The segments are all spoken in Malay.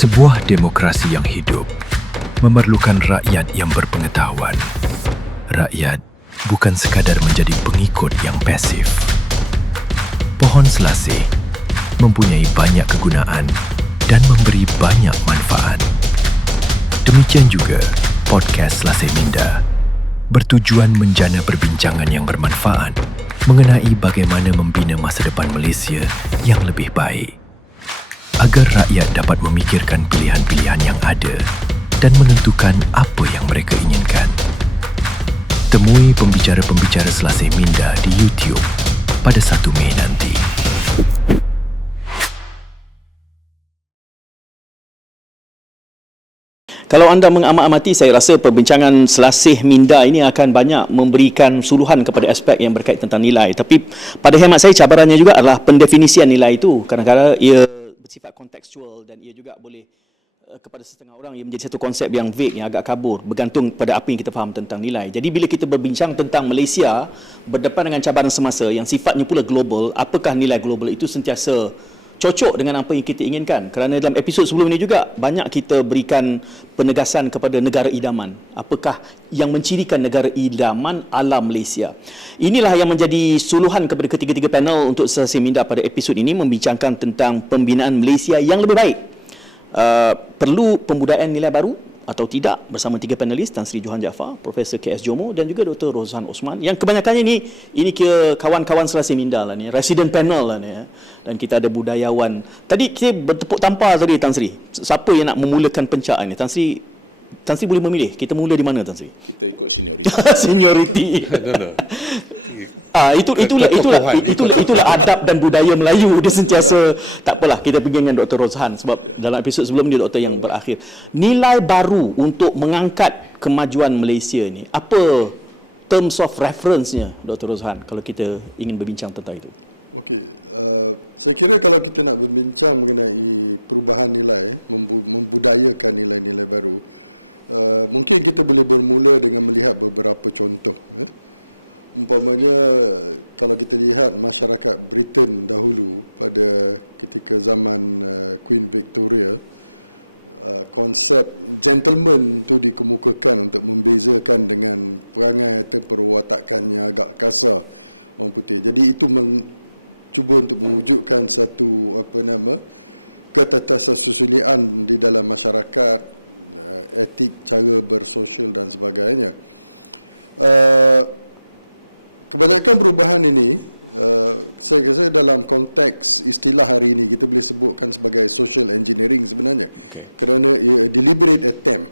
Sebuah demokrasi yang hidup memerlukan rakyat yang berpengetahuan. Rakyat bukan sekadar menjadi pengikut yang pasif. Pohon selasih mempunyai banyak kegunaan dan memberi banyak manfaat. Demikian juga podcast Selasih Minda bertujuan menjana perbincangan yang bermanfaat mengenai bagaimana membina masa depan Malaysia yang lebih baik, agar rakyat dapat memikirkan pilihan-pilihan yang ada dan menentukan apa yang mereka inginkan. Temui pembicara-pembicara Selasih Minda di YouTube pada 1 Mei nanti. Kalau anda mengamati, saya rasa perbincangan Selasih Minda ini akan banyak memberikan suluhan kepada aspek yang berkait tentang nilai. Tapi pada hemat saya, cabarannya juga adalah pendefinisian nilai itu. Kadang-kadang ia bersifat kontekstual dan ia juga boleh kepada setengah orang ia menjadi satu konsep yang vague, yang agak kabur, bergantung pada apa yang kita faham tentang nilai. Jadi bila kita berbincang tentang Malaysia berdepan dengan cabaran semasa yang sifatnya pula global, apakah nilai global itu sentiasa cocok dengan apa yang kita inginkan? Kerana dalam episod sebelum ini juga banyak kita berikan penegasan kepada negara idaman. Apakah yang mencirikan negara idaman ala Malaysia? Inilah yang menjadi suluhan kepada ketiga-tiga panel untuk Selasih Minda pada episod ini, membincangkan tentang pembinaan Malaysia yang lebih baik. Perlu pembudayaan nilai baru atau tidak, bersama tiga panelis, Tan Sri Johan Jaafar, Profesor KS Jomo dan juga Dr. Rozhan Osman, yang kebanyakannya ini kira kawan-kawan Selasih Minda lah ni, resident panel lah ni. Dan kita ada budayawan. Tadi kita bertepuk tampar tadi, Tan Sri. Siapa yang nak memulakan pencaan ni? Tan Sri boleh memilih. Kita mula di mana, Tan Sri? Kita ikut senioriti. Senioriti. Itulah adab dan budaya Melayu. Dia sentiasa, tak apalah, kita pergi dengan Dr. Rozhan sebab dalam episod sebelum dia doktor yang berakhir. Nilai baru untuk mengangkat kemajuan Malaysia ni, apa terms of reference-nya, Dr. Rozhan, kalau kita ingin berbincang tentang itu? Okey, saya kira kalau kita nak berbincang mengenai perubahan nilai, membudayakan nilai-nilai baru, mungkin kita boleh bermula dengan melihat beberapa contoh. Umpamanya, kalau kita lihat masyarakat Britain dahulu pada ketika zaman Queen Victoria, konsep gentleman tu dikemukakan untuk membezakan dengan perangai atau perwatakannya agak kasar orang putih. Jadi itu cuba untuk mewujudkan satu ketatasan susilian di dalam masyarakat, etik cara bersosial dan sebagainya. Kebanyakan perubahan ini saya rasa dalam konteks istilah hari ini kita boleh sebutkan sebagai social engineering sebenarnya. Kerana ia deliberate attempt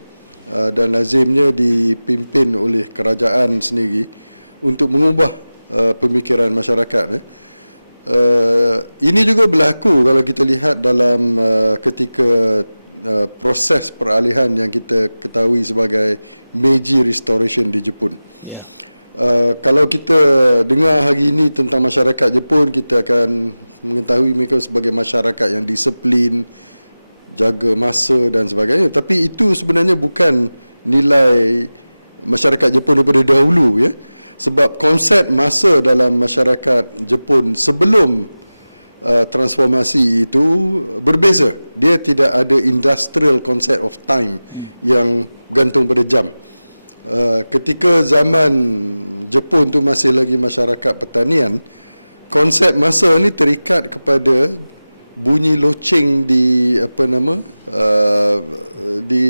dan lazimnya dipimpin oleh kerajaan sendiri untuk mengubah pemikiran masyarakat. Ini juga berlaku kalau kita lihat dalam ketika proses peralihan yang kita ketahui sebagai Meiji Restoration di Jepun. Kalau kita dengar hari ini tentang masyarakat Jepun, kita akan mengetahui mereka sebagai masyarakat yang disiplin, jaga masa dan sebagainya. Tapi itu sebenarnya bukan nilai masyarakat Jepun daripada dahulu, ya. Sebab konsep masa dalam masyarakat Jepun sebelum transformasi itu berbeza. Dia tidak ada industrial concept of time yang bergantung pada jam. Ketika zaman Jepun tu masih lagi masyarakat pertanian, konsep masa ni terikat kepada bunyi loceng di di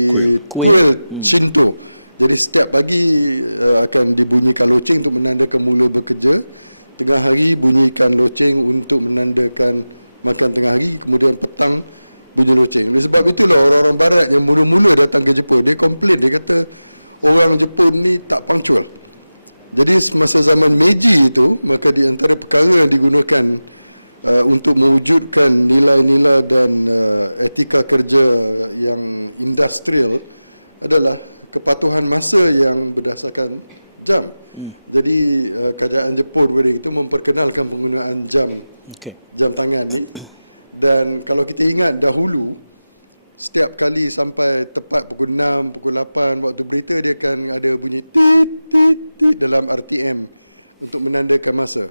kuil Shinto. Jadi setiap pagi akan dibunyikan loceng untuk menandakan mula bekerja. Tengah hari bunyikan loceng untuk menandakan makan tengah hari. Kemudian petang bunyi loceng. Oleh sebab itulah orang-orang barat yang mula-mula datang ke Jepun, dia komplain, dia kata orang Jepun ni tak punctual. Jadi semasa zaman Meiji itu, maka di antara perkara yang digunakan untuk mewujudkan nilai-nilai dan etika kerja yang industrial adalah kepatuhan masa yang berdasarkan jam. Jadi kerajaan Jepun pada itu memperkenalkan penggunaan jam tangan ni. Dan kalau kita ingat dahulu, setiap kali sampai tepat pukul 6, pukul 8 waktu berita, dia akan ada bunyi tit tit tit dalam RTM untuk menandakan masa.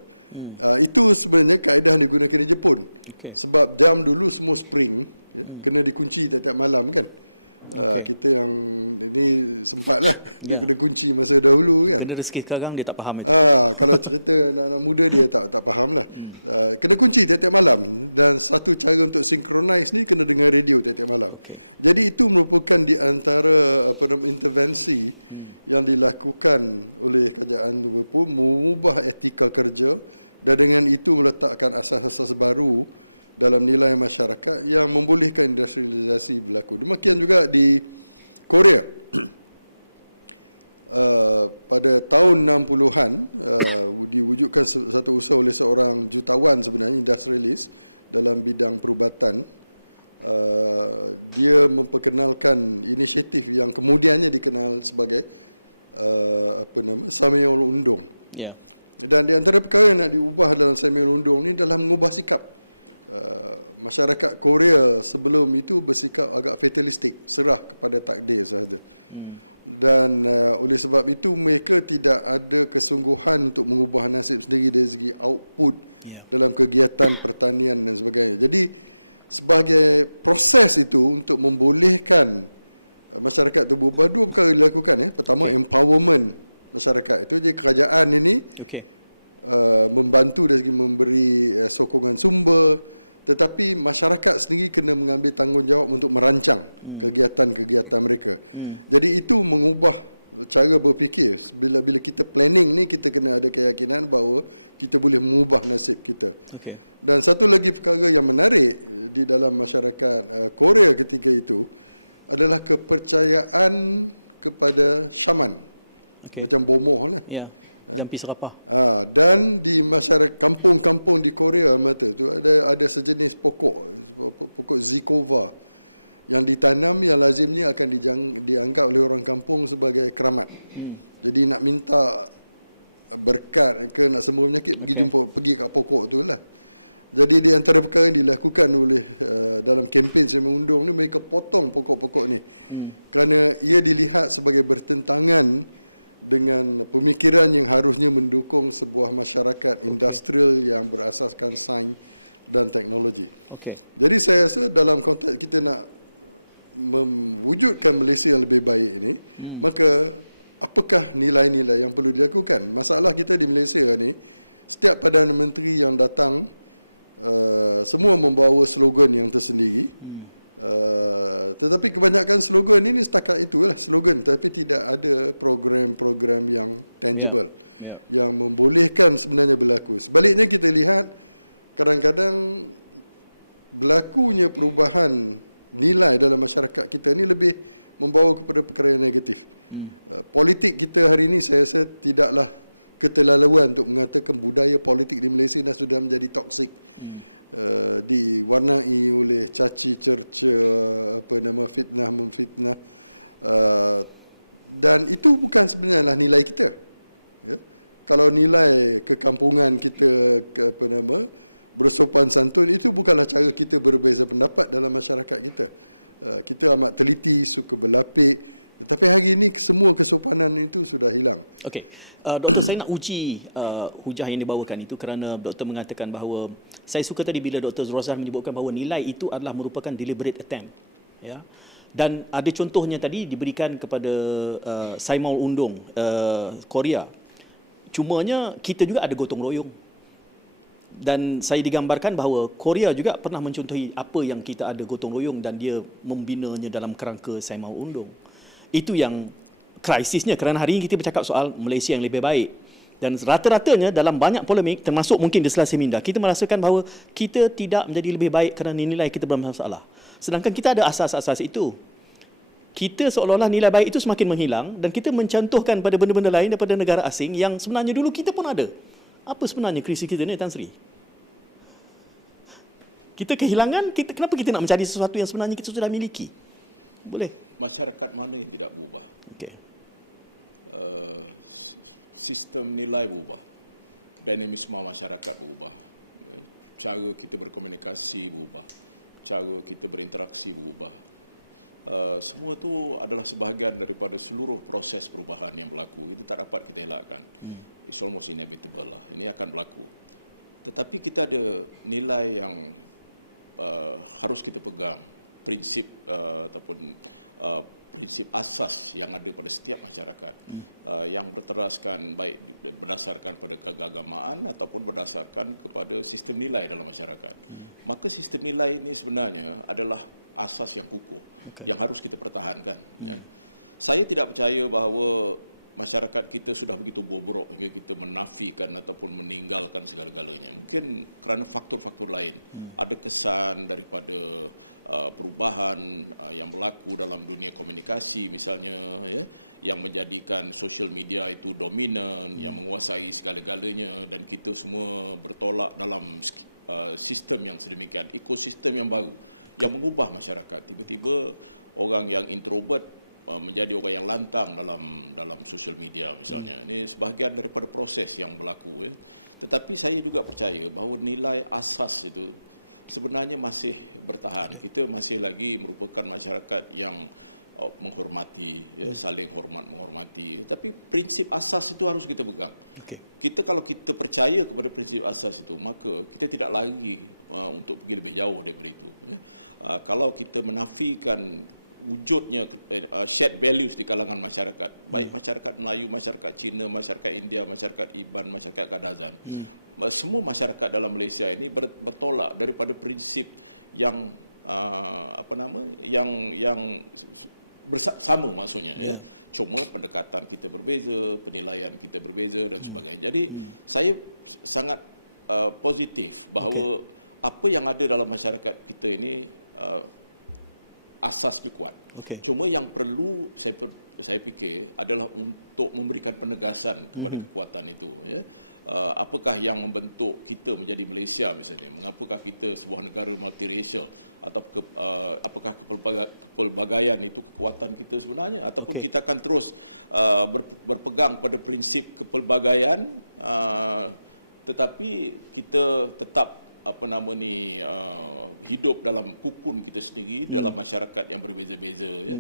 Itu sebenarnya kaedah yang digunakan di Jepun. Sebab jam dulu semua spring, ya, kena dikunci tiap-tiap malam kan. Kita yang ini sempatlah dia kena kunci masa dahulu kan. Kena rezeki sekarang dia tak faham itu. Kalau cerita anak-anak muda dia tak faham lah. Kena kunci tiap-tiap malam, dan satu cara untuk synchronize ni kena dengar radio tiap-tiap malam. Jadi itu merupakan di antara intervensi yang dilakukan oleh kerajaan Liverpool, mengubah etika kerja dan dengan itu meletakkan asas-asas baru dalam nilai masyarakat yang membolehkan industrialisasi berlaku. Demikian juga di Korea. Pada tahun 60-an diwujudkan satu usaha oleh seorang jutawan sebenarnya, industrialis dalam bidang perubatan. Dia memperkenalkan inisiatif yang kemudiannya dikenal sebagai Samuel Undong. Ya. Dan di antara perkara yang nak diubah dalam Samuel Undong ni dalam mengubah sikap. Masyarakat Korea sebelum itu bersikap agak fatalistik, serah kepada takdir sahaja. Dan oleh sebab itu mereka tidak ada kesungguhan untuk mengubah nasib sendiri dari segi output dalam kegiatan pertanian dan sebagainya. Jadi sebagai proses itu untuk membolehkan masyarakat itu berubah, dua perkara dilakukan. Pertama, empowerment masyarakat itu. Jadi kerajaan ini membantu dari segi memberi sokongan sumber, tetapi masyarakat sendiri kena mengambil tanggungjawab untuk merancang kegiatan-kegiatan mereka. Jadi itu mengubah cara berfikir. Bila kita planning ni, kita kena ada keyakinan bahawa kita boleh mengubah nasib kita. Dan satu lagi perkara yang menarik di dalam masyarakat Korea ketika itu adalah kepercayaan kepada syaman. Macam bomoh lah. Jampi serapah. Dan di masyarakat kampung-kampung di Korea mata tu ada sejenis pokok zikova yang ditanam, yang lazimnya akan dianggap oleh orang kampung sebagai keramat. Jadi nak minta berkat ke nak sembuh penyakit, pergi kat pokok tu lah. Jadi di antara perkara yang dilakukan oleh dalam kempen Samuel Undong ni, mereka potong pokok-pokok ni kerana ia dilihat sebagai bertentangan dengan pemikiran yang harusnya mendukung sebuah masyarakat industrial yang berasaskan sains dan teknologi. Jadi saya rasa dalam konteks kita nak mewujudkan Malaysia yang lebih baik ini, maka apakah nilai-nilai yang perlu dilakukan? Masalah kita di Malaysia ni, setiap Perdana Menteri yang datang semua membawa slogan yang tersendiri. Tetapi kebanyakan slogan ini setakat itulah slogan, tapi tidak ada program-program yang tangible yang membolehkan sebenarnya berlaku. Sebaliknya kita lihat kadang-kadang berlakunya perubahan nilai dalam masyarakat kita ni lebih membawa kepada perkara yang negatif. Politik kita hari ini saya rasa tidaklah keterlaluan untuk mengatakan budaya politik di Malaysia dah sudah menjadi toksik. Diwarnai oleh caci cerca, fitnah memfitnah, dan itu bukan sebenarnya nilai kita. Kalau nilai kekampungan kita, bersopan santun, itu bukanlah cara kita berbeza pendapat dalam masyarakat kita. Kita amat teliti, suka berlapik, tetapi hari ini semua kesopanan itu sudah hilang. Doktor, saya nak uji hujah yang dibawakan itu kerana doktor mengatakan bahawa, saya suka tadi bila Dr. Rozan menyebutkan bahawa nilai itu adalah merupakan deliberate attempt. Dan ada contohnya tadi diberikan kepada Samuel Undong, Korea. Cumanya kita juga ada gotong royong. Dan saya digambarkan bahawa Korea juga pernah mencontohi apa yang kita ada gotong royong dan dia membinanya dalam kerangka Samuel Undong. Itu yang krisisnya, kerana hari ini kita bercakap soal Malaysia yang lebih baik, dan rata-ratanya dalam banyak polemik termasuk mungkin di Selasih Minda, kita merasakan bahawa kita tidak menjadi lebih baik kerana nilai kita bermasalah, sedangkan kita ada asas-asas itu. Kita seolah-olah nilai baik itu semakin menghilang dan kita mencontohkan pada benda-benda lain daripada negara asing yang sebenarnya dulu kita pun ada. Apa sebenarnya krisis kita ni, Tan Sri? Kita kehilangan, kenapa kita nak mencari sesuatu yang sebenarnya kita sudah miliki? Boleh. Masyarakat mana yang tidak berubah? Sistem nilai berubah, dinamisme masyarakat berubah, cara kita berkomunikasi berubah, cara kita berinteraksi berubah. Semua itu adalah sebahagian daripada seluruh proses perubahan yang berlaku. Itu tak dapat kita elakkan. It's almost inevitable lah. Ini akan berlaku. Tetapi kita ada nilai yang harus kita pegang, prinsip ataupun prinsip asas yang ada pada setiap masyarakat yang berteraskan baik berdasarkan pada keagamaan ataupun berdasarkan kepada sistem nilai dalam masyarakat. Maka sistem nilai ini sebenarnya adalah asas yang kukuh yang harus kita pertahankan. Ya. Saya tidak percaya bahawa masyarakat kita sudah begitu bobrok hingga kita menafikan ataupun meninggalkan segala-galanya. Mungkin kerana faktor-faktor lain. Ada kesan daripada perubahan yang berlaku dalam dunia komunikasi misalnya, ya, yang menjadikan social media itu dominan, yang menguasai segala-galanya, dan kita semua bertolak dalam sistem yang sedemikian, ekosistem yang baru yang mengubah masyarakat. Tiba-tiba orang yang introvert menjadi orang yang lantang dalam social media misalnya. Ini sebahagian daripada proses yang berlaku. Ya. Tetapi saya juga percaya bahawa nilai asas itu sebenarnya masih bertahan. Kita masih lagi merupakan masyarakat yang menghormati, ya, saling hormat menghormati. Tapi prinsip asas itu harus kita pegang. Kalau kita percaya kepada prinsip asas itu, maka kita tidak lagi untuk pergi lebih jauh daripada itu. Ya. Kalau kita menafikan wujudnya shared values di kalangan masyarakat, baik masyarakat Melayu, masyarakat Cina, masyarakat India, masyarakat Iban, masyarakat Kadazan, semua masyarakat dalam Malaysia ini bertolak daripada prinsip yang yang bersama maksudnya, ya. Cuma pendekatan kita berbeza, penilaian kita berbeza dan sebagainya. Jadi saya sangat positif bahawa apa yang ada dalam masyarakat kita ini asasnya kuat. Cuma yang perlu saya fikir adalah untuk memberikan penegasan kepada kekuatan itu. Ya. Apakah yang membentuk kita menjadi Malaysia misalnya? Mengapakah kita sebuah negara multiracial? Atau apakah kepelbagaian itu kekuatan kita sebenarnya? Ataupun kita akan terus berpegang pada prinsip kepelbagaian, tetapi kita tetap hidup dalam kukun kita sendiri, dalam masyarakat yang berbeza-beza. Ya.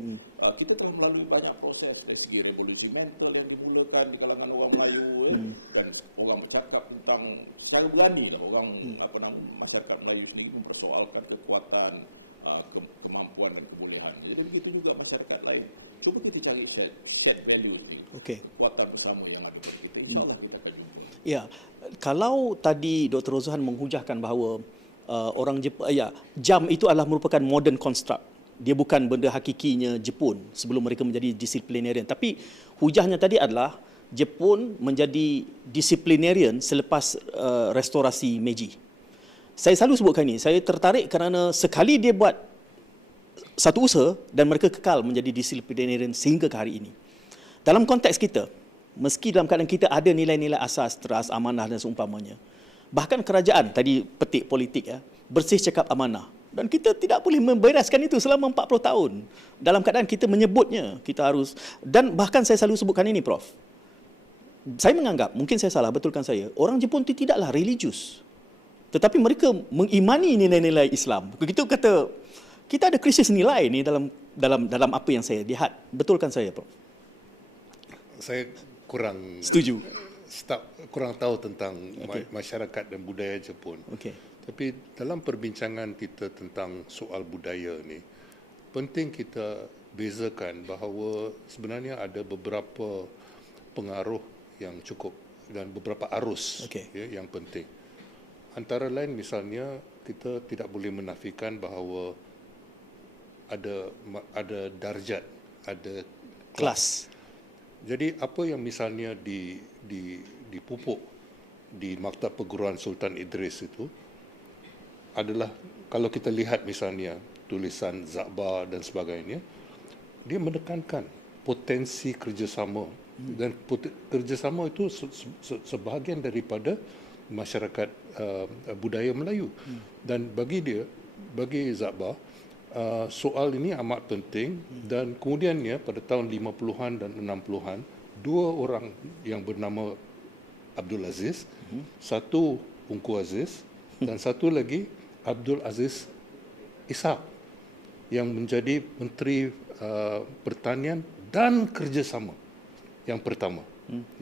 Kita telah melalui banyak proses dari segi revolusi mental yang dimulakan di kalangan orang Melayu, ya, dan orang bercakap tentang secara berani lah orang masyarakat Melayu sendiri mempersoalkan kekuatan, kemampuan dan kebolehan. Jadi begitu juga masyarakat lain. Cuba kita cari shared values ni, kekuatan bersama yang ada pada kita. InsyaAllah kita akan jumpa. Ya. Kalau tadi Dr. Rozhan menghujahkan bahawa jam itu adalah merupakan modern construct. Dia bukan benda hakikinya Jepun sebelum mereka menjadi disciplinarian. Tapi hujahnya tadi adalah Jepun menjadi disciplinarian selepas restorasi Meiji. Saya selalu sebutkan ini. Saya tertarik kerana sekali dia buat satu usaha dan mereka kekal menjadi disciplinarian sehingga ke hari ini. Dalam konteks kita, meski dalam keadaan kita ada nilai-nilai asas, teras, amanah dan seumpamanya. Bahkan kerajaan, tadi petik politik, ya, bersih cakap amanah. Dan kita tidak boleh membereskan itu selama 40 tahun. Dalam keadaan kita menyebutnya, kita harus. Dan bahkan saya selalu sebutkan ini, Prof. Saya menganggap, mungkin saya salah, betulkan saya, orang Jepun itu tidaklah religius. Tetapi mereka mengimani nilai-nilai Islam. Begitu kata, kita ada krisis nilai ni dalam apa yang saya lihat. Betulkan saya, Prof. Saya kurang tahu tentang masyarakat dan budaya Jepun. Tapi dalam perbincangan kita tentang soal budaya ni, penting kita bezakan bahawa sebenarnya ada beberapa pengaruh yang cukup dan beberapa arus yang penting. Antara lain misalnya kita tidak boleh menafikan bahawa ada darjat, ada kelas. Jadi apa yang misalnya dipupuk di Maktab Perguruan Sultan Idris itu adalah, kalau kita lihat misalnya tulisan Zakbar dan sebagainya, dia menekankan potensi kerjasama, dan kerjasama itu sebahagian daripada masyarakat budaya Melayu. Dan bagi Zakbar, soal ini amat penting, dan kemudiannya pada tahun 50-an dan 60-an, dua orang yang bernama Abdul Aziz, satu Tunku Aziz dan satu lagi Abdul Aziz Ishak, yang menjadi Menteri Pertanian dan Kerjasama yang pertama,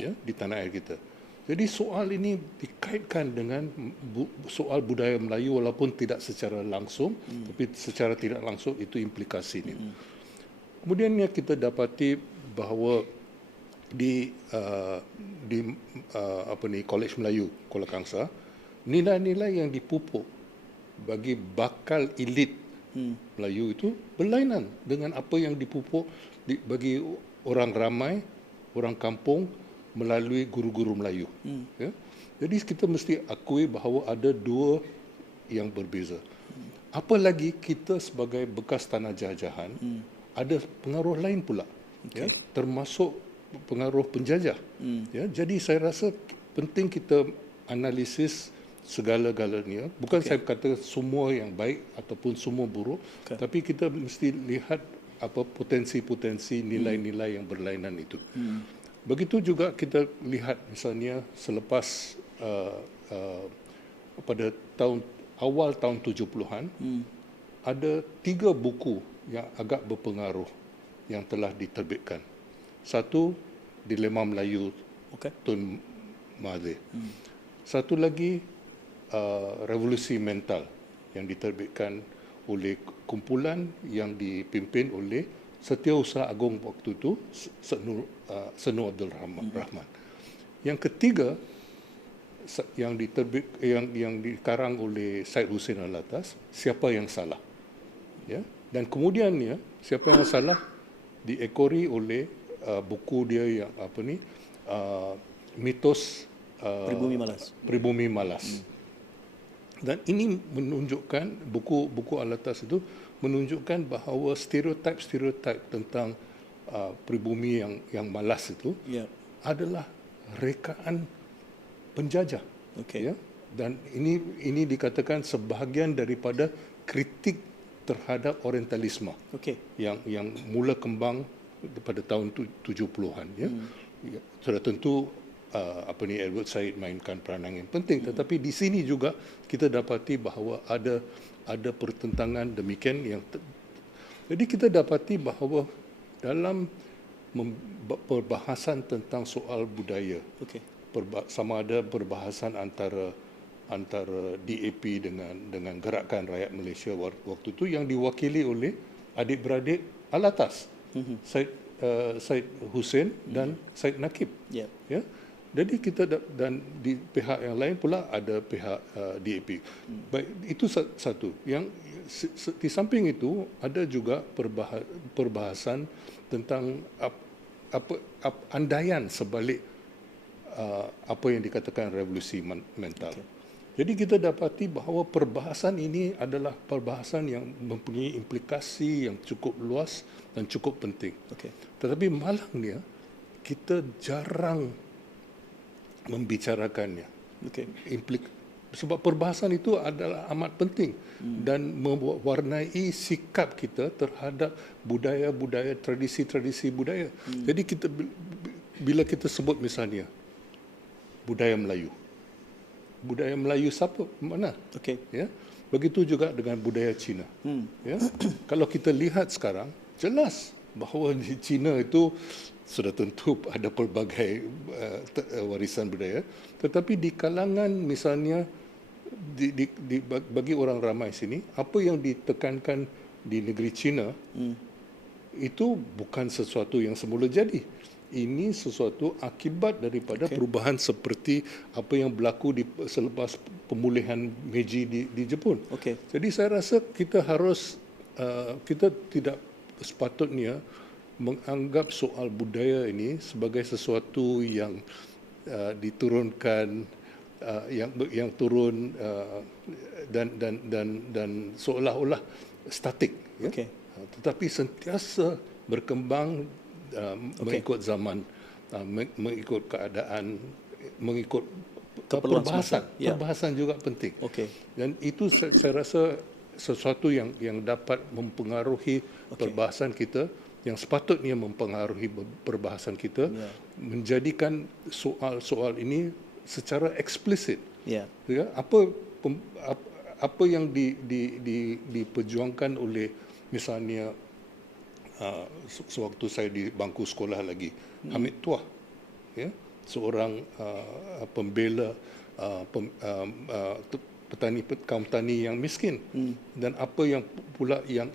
ya, di tanah air kita. Jadi soal ini dikaitkan dengan soal budaya Melayu walaupun tidak secara langsung, tapi secara tidak langsung itu implikasinya. Kemudiannya kita dapati bahawa di Kolej Melayu Kuala Kangsar, nilai-nilai yang dipupuk bagi bakal elit Melayu itu berlainan dengan apa yang dipupuk bagi orang ramai, orang kampung melalui guru-guru Melayu. Ya? Jadi kita mesti akui bahawa ada dua yang berbeza. Apalagi kita sebagai bekas tanah jajahan, ada pengaruh lain pula, ya? Termasuk pengaruh penjajah. Ya? Jadi saya rasa penting kita analisis segala-galanya. Bukan saya kata semua yang baik ataupun semua buruk, tapi kita mesti lihat apa potensi-potensi nilai-nilai yang berlainan itu. Begitu juga kita lihat misalnya selepas pada awal tahun 70-an, ada 3 buku yang agak berpengaruh yang telah diterbitkan. Satu, Dilema Melayu Tun Mahathir. Satu lagi, Revolusi Mental yang diterbitkan oleh kumpulan yang dipimpin oleh Setiausaha Agung waktu itu, Senu Abdul Rahman. Yang ketiga, yang dikarang oleh Syed Hussein Alatas, Siapa yang Salah. Ya? Dan kemudiannya, Siapa yang Salah diekori oleh buku dia yang Mitos Pribumi Malas. Dan ini menunjukkan, buku Alatas itu menunjukkan bahawa stereotip tentang pribumi yang malas itu adalah rekaan penjajah. Ya? Dan ini dikatakan sebahagian daripada kritik terhadap orientalisme yang mula kembang pada tahun 70-an. Ya? Sudah tentu Edward Said mainkan peranan yang penting, tetapi di sini juga kita dapati bahawa ada pertentangan demikian jadi kita dapati bahawa dalam perbahasan tentang soal budaya, sama ada perbahasan antara DAP dengan Gerakan Rakyat Malaysia waktu itu yang diwakili oleh adik-beradik Alatas, Syed Hussein dan Syed Nakib. Ya? Jadi kita dan di pihak yang lain pula ada pihak DAP. Baik, itu satu. Yang di samping itu ada juga perbahasan tentang andaian sebalik apa yang dikatakan revolusi mental. Jadi kita dapati bahawa perbahasan ini adalah perbahasan yang mempunyai implikasi yang cukup luas dan cukup penting. Tetapi malangnya kita jarang membicarakannya. Sebab perbahasan itu adalah amat penting dan mewarnai sikap kita terhadap budaya-budaya, tradisi-tradisi budaya. Jadi bila kita sebut misalnya budaya Melayu siapa? Mana? Ya? Begitu juga dengan budaya Cina. Ya? Kalau kita lihat sekarang, jelas bahawa di Cina itu sudah tentu ada pelbagai warisan budaya, tetapi di kalangan misalnya bagi orang ramai sini, apa yang ditekankan di negeri Cina itu bukan sesuatu yang semula jadi. Ini sesuatu akibat daripada perubahan seperti apa yang berlaku selepas pemulihan Meiji di Jepun. Jadi saya rasa kita tidak sepatutnya menganggap soal budaya ini sebagai sesuatu yang diturunkan, yang turun dan seolah-olah statik, ya? Tetapi sentiasa berkembang mengikut zaman, mengikut keadaan, mengikut perbahasan. Perbahasan juga penting. Dan itu saya rasa sesuatu yang dapat mempengaruhi perbahasan kita, yang sepatutnya mempengaruhi perbahasan kita, menjadikan soal-soal ini secara eksplisit. Ya, apa yang diperjuangkan oleh misalnya sewaktu saya di bangku sekolah lagi, Hamid Tuah, ya, seorang pembela kaum tani yang miskin, dan apa yang pula yang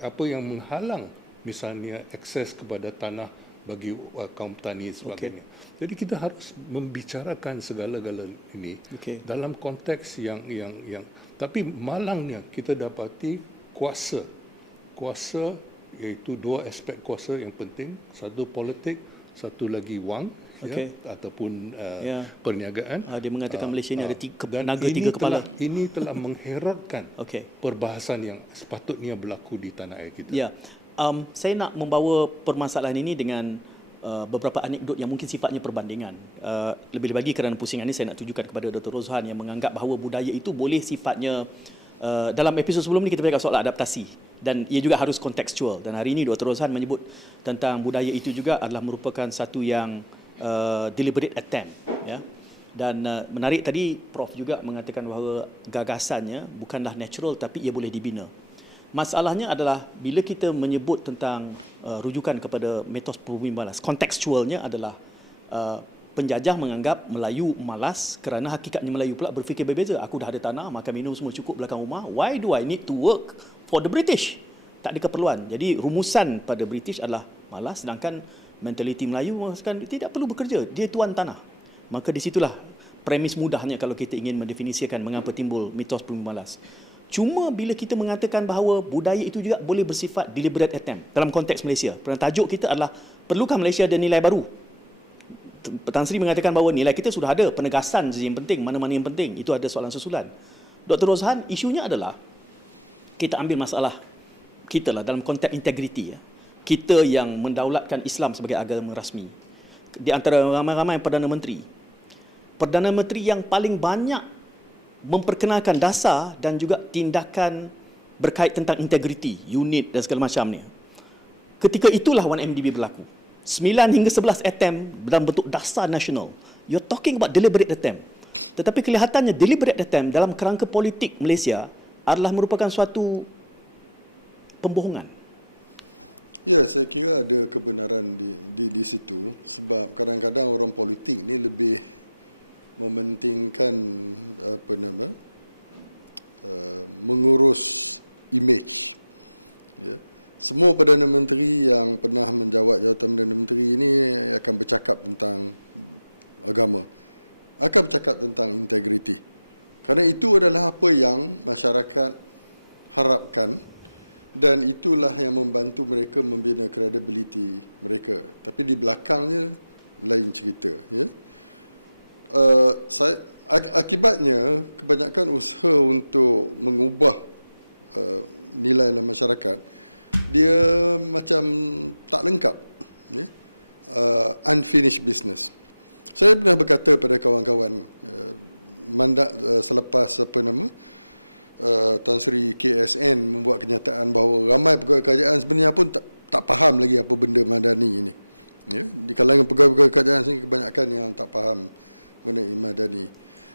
apa yang menghalang misalnya akses kepada tanah bagi kaum tani sebagainya. Jadi kita harus membicarakan segala-gala ini dalam konteks yang tapi malangnya kita dapati kuasa iaitu dua aspek kuasa yang penting, satu politik, satu lagi wang, ataupun perniagaan. Dia mengatakan Malaysia ini ada naga ini tiga kepala. Ini telah mengherotkan perbahasan yang sepatutnya berlaku di tanah air kita. Ya, saya nak membawa permasalahan ini dengan beberapa anekdot yang mungkin sifatnya perbandingan. Lebih-lebih lagi kerana pusingan ini saya nak tujukan kepada Dr. Rozhan yang menganggap bahawa budaya itu boleh sifatnya dalam episod sebelum ni kita bercakap soal adaptasi dan ia juga harus kontekstual, dan hari ini Dr. Rozhan menyebut tentang budaya itu juga adalah merupakan satu yang deliberate attempt, ya. Dan menarik tadi Prof juga mengatakan bahawa gagasannya bukanlah natural tapi ia boleh dibina. Masalahnya adalah bila kita menyebut tentang rujukan kepada mitos bumi malas, kontekstualnya adalah penjajah menganggap Melayu malas kerana hakikatnya Melayu pula berfikir berbeza. Aku dah ada tanah, makan minum semua cukup belakang rumah. Why do I need to work for the British? Tak ada keperluan. Jadi rumusan pada British adalah malas, sedangkan mentaliti Melayu mengatakan tidak perlu bekerja, dia tuan tanah. Maka di situlah premis mudahnya kalau kita ingin mendefinisikan mengapa timbul mitos bumi malas. Cuma bila kita mengatakan bahawa budaya itu juga boleh bersifat deliberate attempt dalam konteks Malaysia. Kerana tajuk kita adalah perlukah Malaysia ada nilai baru? Tan Sri mengatakan bahawa nilai kita sudah ada, penegasan saja yang penting, mana-mana yang penting. Itu ada soalan susulan. Dr. Rozhan, isunya adalah kita ambil masalah kita lah dalam konteks integriti. Kita yang mendaulatkan Islam sebagai agama rasmi. Di antara ramai-ramai Perdana Menteri yang paling banyak memperkenalkan dasar dan juga tindakan berkait tentang integriti, unit dan segala macam ni. Ketika itulah 1MDB berlaku. 9 hingga 11 attempt dalam bentuk dasar nasional. You're talking about deliberate attempt. Tetapi kelihatannya deliberate attempt dalam kerangka politik Malaysia adalah merupakan suatu pembohongan. Ya, saya kira ada kebenaran di situ sebab kadang-kadang orang politik ni lebih mementingkan mengurus image. Ya. Semua Perdana Menteri yang pernah menjawat jawatan Perdana Menteri ini akan bercakap tentang agama, akan bercakap tentang integriti. Kerana itu adalah apa yang masyarakat harapkan dan itulah yang membantu mereka membina kredibiliti mereka. Tapi di belakangnya lain cerita, ya. Akibatnya kebanyakan usaha untuk mengubah nilai dalam masyarakat dia macam tak lengkap, ya? Unfinished business. Saya pernah berkata pada kawan-kawan mandat selepas Tan Sri KSN membuat kenyataan bahawa ramai pegawai kerajaan sebenarnya pun tak faham lagi apa benda madani ini, ya? Di kalangan pegawai-pegawai kerajaan sini kebanyakan yang tak faham mengenai madani.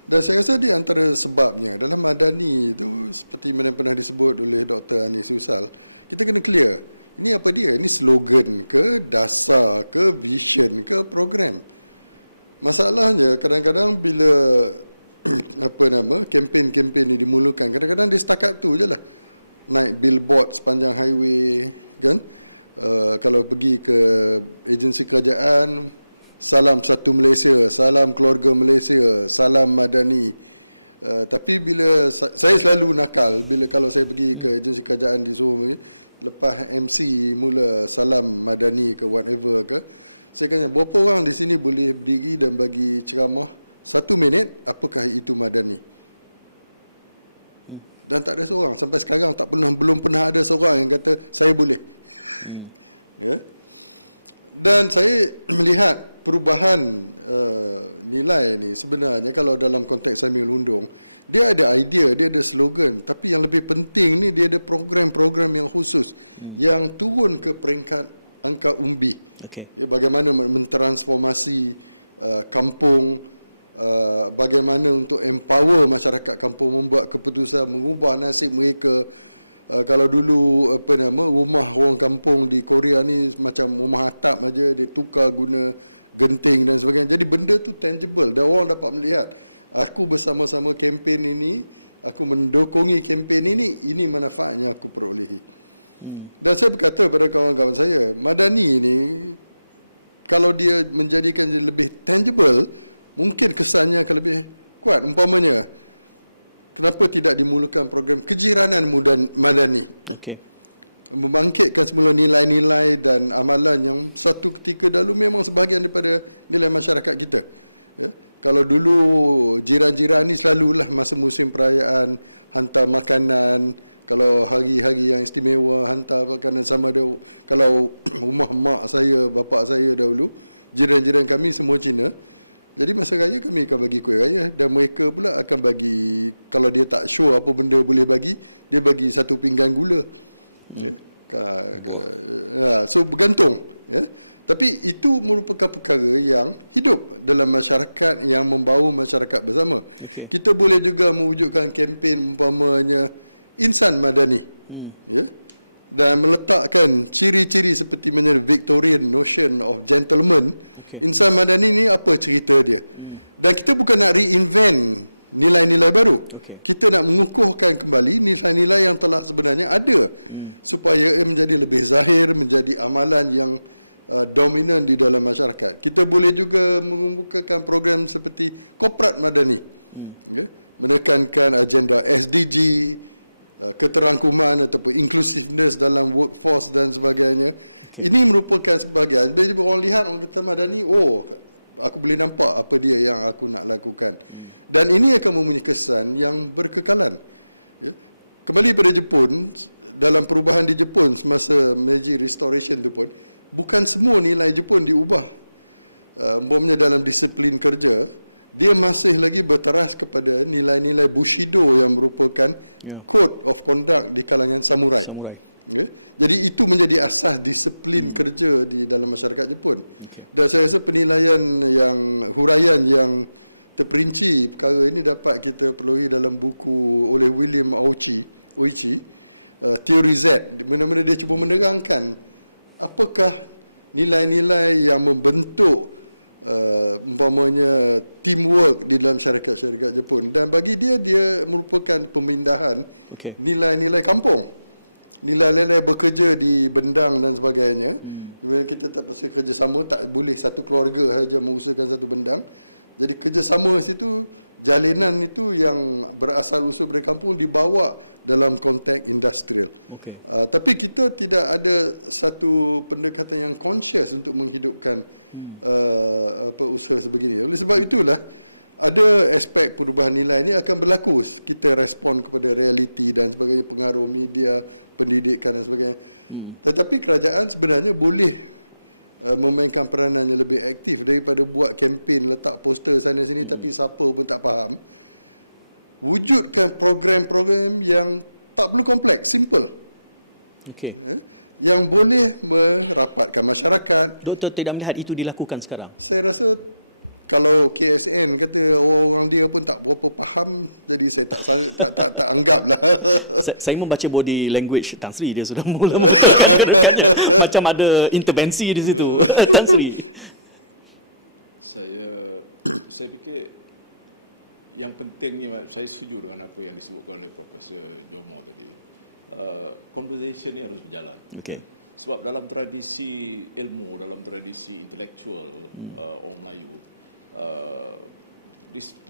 Dan saya rasa di antara sebabnya adalah madani itu seperti mana yang pernah disebut oleh Dr. Anis Usal, kita kena clear. Ini apa dia? Ini slogan ke, dasar ke, vision ke, program. Masalahnya kadang-kadang bila kempen-kempen ini dimulakan, kadang-kadang dia setakat tu je lah. Naik billboard sepanjang highway, kan? Kalau pergi ke agensi kerajaan, salam satu Malaysia, salam keluarga Malaysia, salam madani. Tapi bila saya selalu nakal bila kalau saya pergi ke agensi kerajaan di Johor, lepas MC mula salam madani ke whatever ke, saya tanya berapa orang di sini boleh berdiri dan bagi ceramah 1 minit apakah itu madani? Dan tak ada seorang sampai sekarang, belum pernah ada seorang yang kata saya boleh. Ya. Dan saya melihat perubahan nilai ni sebenarnya kalau dalam konteks Samuel Undong, dia ada idea, dia ada slogan, tapi yang lebih penting ni dia ada program-program yang khusus yang turun ke peringkat angka umbi. Ya, bagaimana mentransformasi kampung, bagaimana untuk empower masyarakat kampung membuat keputusan, mengubah nasib mereka. Kalau dulu rumah orang kampung di Korea ni macam rumah atap aja, dia tukar guna genting dan sebagainya. Jadi benda tu tangible dan orang dapat melihat aku bersama-sama kempen ini, aku mendokongi kempen ini manfaat yang aku perolehi. Dan saya berkata pada kawan-kawan saya, Madani ini kalau dia menjadikan dia lebih tangible, mungkin kesannya akan lebih kuat. Umpamanya, kenapa tidak dimulakan program kejiranan madani? Okey. Membangkitkan semula nilai-nilai dan amalan yang satu ketika dahulu memang sebahagian daripada nilai masyarakat kita. Ya? Kalau dulu jiran-jiran ni selalulah masa musim perayaan hantar makanan, kalau hari-hari yang istimewa hantar makanan sama ada. Kalau rumah mak saya, bapak saya dahulu, jiran-jiran kami semua Cina. Jadi masa raya kami akan bagi kuih raya dan mereka pula akan bagi, kalau dia tak sure apa benda boleh bagi, dia bagi satu pinggan gula. Ya? So bergantung. Ya? Tapi itu merupakan perkara yang hidup dalam masyarakat, yang membawa masyarakat bersama. Okay. Kita boleh juga mewujudkan kempen umpamanya insan madani. Ya? Dan meletakkan ciri-ciri seperti mana Victorian notion of gentleman. Insan madani ni apa cerita dia? Dan kita bukan nak reinvent nilai-nilai baru. Kita nak mengukuhkan kembali nilai-nilai yang telah sebenarnya ada supaya ia menjadi lebih zahir, menjadi amalan yang dominan di dalam masyarakat. Kita boleh juga membukakan program seperti korporat madani. Menekankan agenda SDG, keterangkuman ataupun inclusiveness dalam workforce dan sebagainya. Ini merupakan sebahagian. Bila orang lihat, orang kata madani, oh, aku boleh nampak apa dia yang aku nak lakukan. Dan ini akan mempunyai kesan yang berkekalan. Ya? Kembali pada Jepun, dalam perubahan di Jepun semasa Meiji Restoration itu pun, bukan semua nilai Jepun diubah. Umpamanya dalam disiplin kerja, dia masih lagi berteras kepada nilai-nilai Bushido yang merupakan code of conduct di kalangan samurai. Okay. Jadi itu menjadi asas disiplin kerja di dalam masyarakat Jepun. Dan saya rasa penilaian yang huraian yang terperinci perkara ini dapat kita perluhi dalam buku oleh William Oichi, Teori Z, di mana-mana dia cuba menerangkan apakah nilai-nilai yang membentuk umpamanya teamwork di dalam syarikat-syarikat Jepun. Dan bagi dia merupakan pemindahan nilai-nilai kampung, nilai-nilai bekerja di bendang dan sebagainya. Kita tak pasti kerjasama, tak boleh satu keluarga saja mengusahakan satu bendang. Jadi kerjasama situ, jalinan itu yang berasal usul dari kampung dibawa dalam konteks industrial. Tapi kita tidak ada satu pendekatan yang conscious untuk menghidupkan usaha sebegini. Oleh sebab itulah ada aspek perubahan nilai ini akan berlaku. Kita respon kepada realiti dan sebagainya, pengaruh media, pendidikan dan sebagainya. Tetapi kerajaan sebenarnya boleh memainkan peranan yang lebih aktif daripada buat kempen, letak poster sana sini tapi siapa pun tak faham. Wujudkan program-program yang tak perlu kompleks, simple. Yang boleh merapatkan masyarakat. Doktor tidak melihat itu dilakukan sekarang? Saya rasa kalau KSN kata orang dia pun tak berapa faham, jadi saya tak anggap lah. Saya membaca body language Tan Sri, dia sudah mula macam ada intervensi di situ. Tan Sri. Saya fikir yang pentingnya, saya setuju dengan apa yang disebutkan oleh Profesor Jomo tadi. Conversation ni harus berjalan. Sebab dalam tradisi ilmu, dalam tradisi intelektual orang Melayu,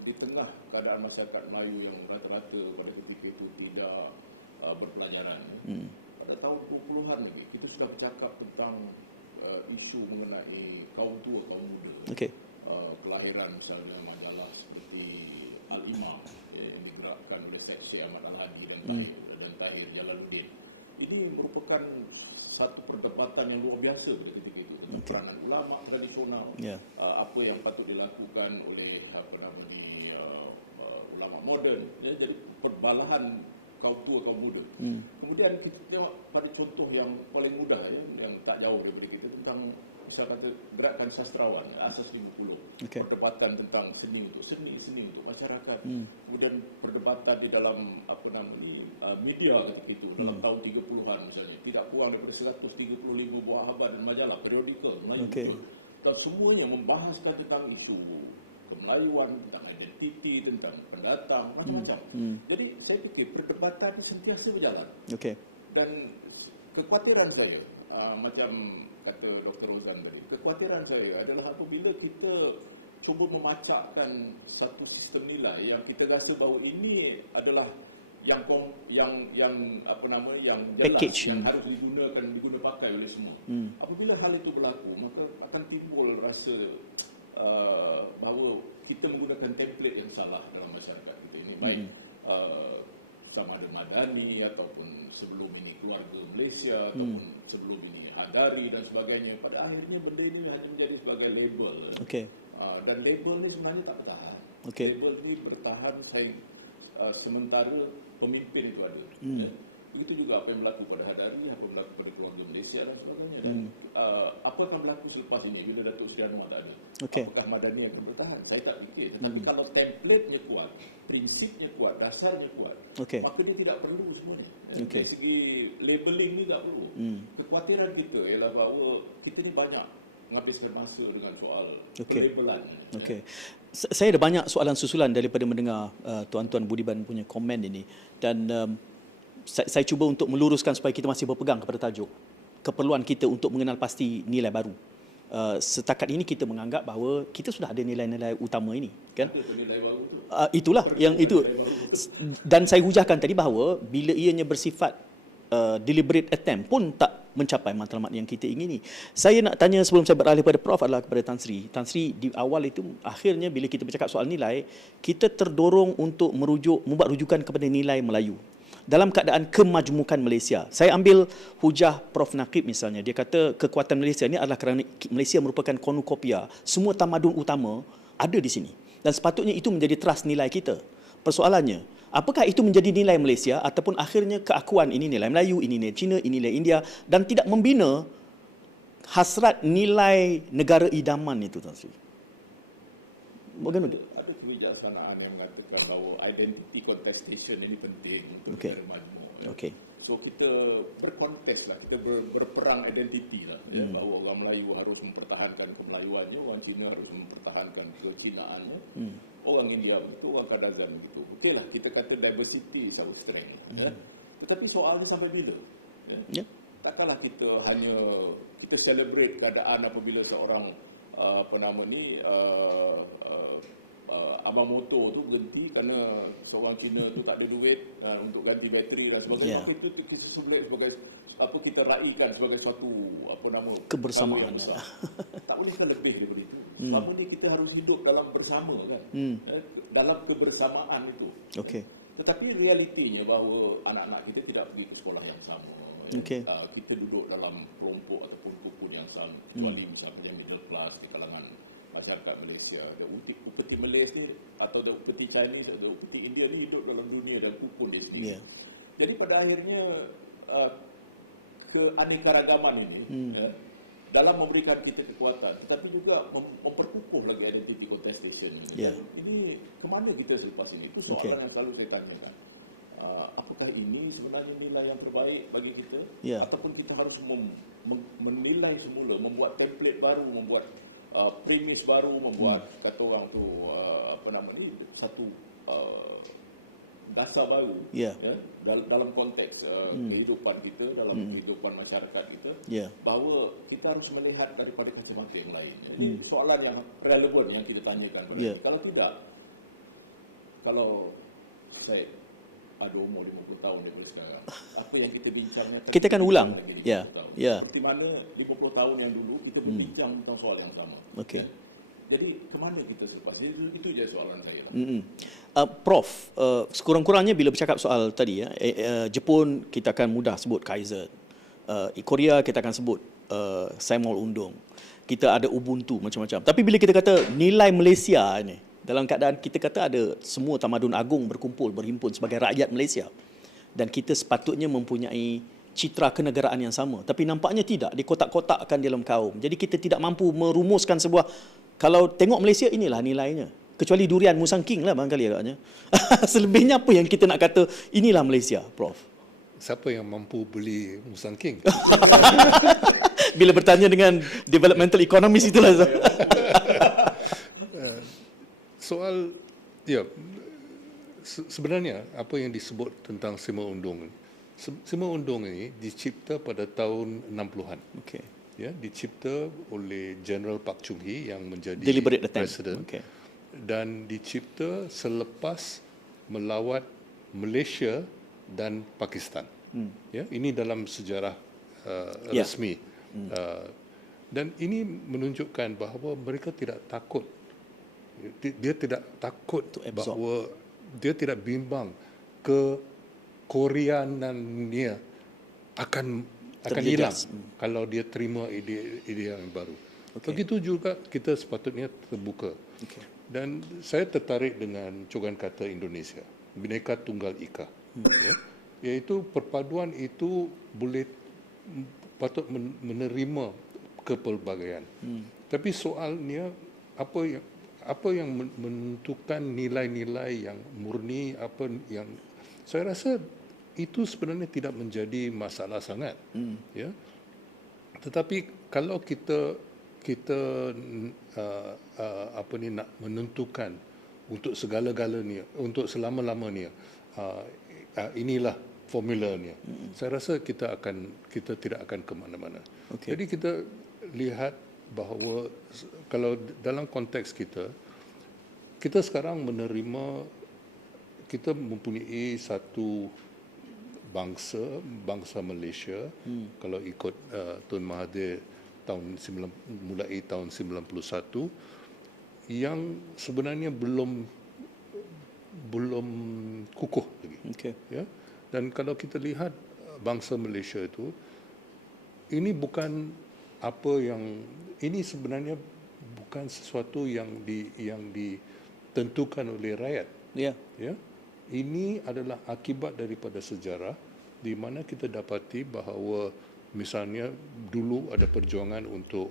di tengah keadaan masyarakat Melayu yang rata-rata pada ketika itu tidak berpelajaran, pada tahun 20-an lagi kita sudah bercakap tentang isu mengenai kaum tua, kaum muda. Kelahiran misalnya majalah seperti Al-Imam yang digerakkan oleh Syekh Ahmad Al-Hadi dan Tahir Jalaluddin. Ini merupakan satu perdebatan yang luar biasa pada ketika itu tentang peranan ulama tradisional, apa yang patut dilakukan oleh ulama moden. Jadi perbalahan kaum tua, kaum muda. Kemudian kita tengok pada contoh yang paling mudah, yang tak jauh daripada kita, tentang misal kata gerakan sastrawan asas 50, perdebatan tentang seni untuk seni, seni untuk masyarakat. Kemudian perdebatan di dalam media ketika itu dalam tahun 30-an misalnya, tidak kurang daripada 135 buah khabar dan majalah periodikal Melayu wujud dan semuanya membahaskan tentang isu kemelayuan, tentang identiti, tentang pendatang, macam-macam. Jadi saya fikir perdebatan ini sentiasa berjalan. Okey. Dan kekhawatiran saya, macam kata Dr. Rozan tadi, kekhawatiran saya adalah apabila kita cuba memacakkan satu sistem nilai yang kita rasa bahawa ini adalah yang jelas, Package. yang harus diguna pakai oleh semua. Apabila hal itu berlaku, maka akan timbul rasa bahawa kita menggunakan template yang salah dalam masyarakat kita ini, baik sama ada Madani ataupun sebelum ini Keluarga Malaysia ataupun sebelum ini Hadari dan sebagainya. Pada akhirnya benda ini hanya menjadi sebagai label. Dan label ni sebenarnya tak bertahan. Label ini bertahan sementara pemimpin itu ada. Begitu juga apa yang berlaku pada Hadari, apa yang berlaku pada Keluarga Malaysia dan sebagainya. Dan apa akan berlaku selepas ini bila Datuk Seri Anwar tak ada? Apakah Madani akan bertahan? Saya tak fikir. Tetapi kalau template-nya kuat, prinsipnya kuat, dasarnya kuat, maka dia tidak perlu semuanya. Dari segi labeling ni tak perlu. Kekhawatiran kita ialah bahawa kita ni banyak menghabiskan masa dengan soal pelabelan. Saya ada banyak soalan susulan daripada mendengar Tuan-Tuan Budiman punya komen ini, dan saya cuba untuk meluruskan supaya kita masih berpegang kepada tajuk keperluan kita untuk mengenal pasti nilai baru. Setakat ini kita menganggap bahawa kita sudah ada nilai-nilai utama ini, kan? Ada nilai baru tu. Itulah yang itu. Nilai baru tu. Dan saya hujahkan tadi bahawa bila ianya bersifat deliberate attempt pun tak mencapai matlamat yang kita ingini. Saya nak tanya sebelum saya beralih pada Prof adalah kepada Tan Sri. Tan Sri, di awal itu akhirnya bila kita bercakap soal nilai, kita terdorong untuk membuat rujukan kepada nilai Melayu dalam keadaan kemajmukan Malaysia. Saya ambil hujah Prof Naqib misalnya. Dia kata kekuatan Malaysia ini adalah kerana Malaysia merupakan cornucopia. Semua tamadun utama ada di sini. Dan sepatutnya itu menjadi trust nilai kita. Persoalannya, apakah itu menjadi nilai Malaysia ataupun akhirnya keakuan ini nilai Melayu, ini nilai Cina, ini nilai India, dan tidak membina hasrat nilai negara idaman itu, Tan Sri? Ada kebijaksanaan yang mengatakan bahawa identity contestation ini penting untuk negara majmuk. So kita berkontes lah, kita berperang identiti lah, bahawa orang Melayu harus mempertahankan kemelayuannya, orang Cina harus mempertahankan kecinaannya, orang India begitu, orang Kadazan begitu. Okeylah, kita kata diversity is our strength lah. Tetapi soalnya sampai bila? Takkanlah kita hanya kita celebrate keadaan apabila seorang abang motor tu berhenti kerana seorang Cina tu tak ada duit untuk ganti bateri dan sebagainya, maka itu kita sebelah sebagai kita raikan sebagai suatu perkara yang besar. Tak bolehkah lebih daripada itu? Selama ni kita harus hidup dalam bersama, kan? Dalam kebersamaan itu. Tetapi realitinya bahawa anak-anak kita tidak pergi ke sekolah yang sama. Kita duduk dalam kelompok ataupun kukun yang sama, kecuali misalnya middle class di kalangan masyarakat Malaysia. The upeti Malaysia ni atau the upeti Chinese atau the upeti India ni hidup dalam dunia dan kukun dia sendiri. Jadi pada akhirnya keanekaragaman ini dalam memberikan kita kekuatan, tetapi juga memperkukuh lagi identity contestation. Dan ini kemana kita selepas ini? Itu soalan yang selalu saya tanyakan. Apakah ini sebenarnya nilai yang terbaik bagi kita? Ataupun kita harus menilai semula, membuat template baru, membuat premis baru, membuat kata orang tu satu dasar baru dalam konteks kehidupan kita, dalam kehidupan masyarakat kita, bahawa kita harus melihat daripada kacamata yang lain. Ini soalan yang relevan yang kita tanyakan pada ini. Kalau tidak, kalau saya ada umur 50 tahun daripada sekarang, apa yang kita bincang ni akan kita bincang lagi 50 tahun. Seperti mana 50 tahun yang dulu kita berbincang tentang soal yang sama. Jadi kemana kita selepas itu je soalan saya lah. Prof, sekurang-kurangnya bila bercakap soal tadi Jepun kita akan mudah sebut Kaiser, Korea kita akan sebut Samuel Undong, kita ada Ubuntu macam-macam. Tapi bila kita kata nilai Malaysia ni, dalam keadaan kita kata ada semua tamadun agung berkumpul berhimpun sebagai rakyat Malaysia, dan kita sepatutnya mempunyai citra kenegaraan yang sama, tapi nampaknya tidak, dikotak-kotakkan dalam kaum. Jadi kita tidak mampu merumuskan sebuah, kalau tengok Malaysia inilah nilainya, kecuali durian Musang King lah barangkali agaknya. Selebihnya apa yang kita nak kata inilah Malaysia, Prof? Siapa yang mampu beli Musang King? bila bertanya dengan developmental economist itulah. Soal, ya, sebenarnya apa yang disebut tentang sema undung. Sema undung ini dicipta pada tahun 60-an. Okay. Ya, dicipta oleh General Park Chung-hee yang menjadi Deliberate attempt. presiden. Okay. Dan dicipta selepas melawat Malaysia dan Pakistan. Ya, ini dalam sejarah resmi. Dan ini menunjukkan bahawa mereka tidak takut. Dia tidak takut bahawa dia tidak bimbang ke Koreanannya akan hilang kalau dia terima ide yang baru. Begitu juga kita sepatutnya terbuka. Dan saya tertarik dengan cogan kata Indonesia, Bhinneka Tunggal Ika. Iaitu perpaduan itu patut menerima kepelbagaian. Tapi soalnya apa yang menentukan nilai-nilai yang murni, apa yang saya rasa itu sebenarnya tidak menjadi masalah sangat. Ya. Tetapi kalau kita nak menentukan untuk segala-galanya, untuk selama-lamanya, inilah formulanya. Saya rasa kita tidak akan ke mana-mana. Jadi kita lihat bahawa kalau dalam konteks kita sekarang menerima, kita mempunyai satu bangsa Malaysia, kalau ikut Tun Mahathir mulai tahun 91, yang sebenarnya belum kukuh lagi. Ya. Dan kalau kita lihat bangsa Malaysia itu, ini sebenarnya bukan sesuatu yang ditentukan oleh rakyat. Ya. Ini adalah akibat daripada sejarah di mana kita dapati bahawa misalnya dulu ada perjuangan untuk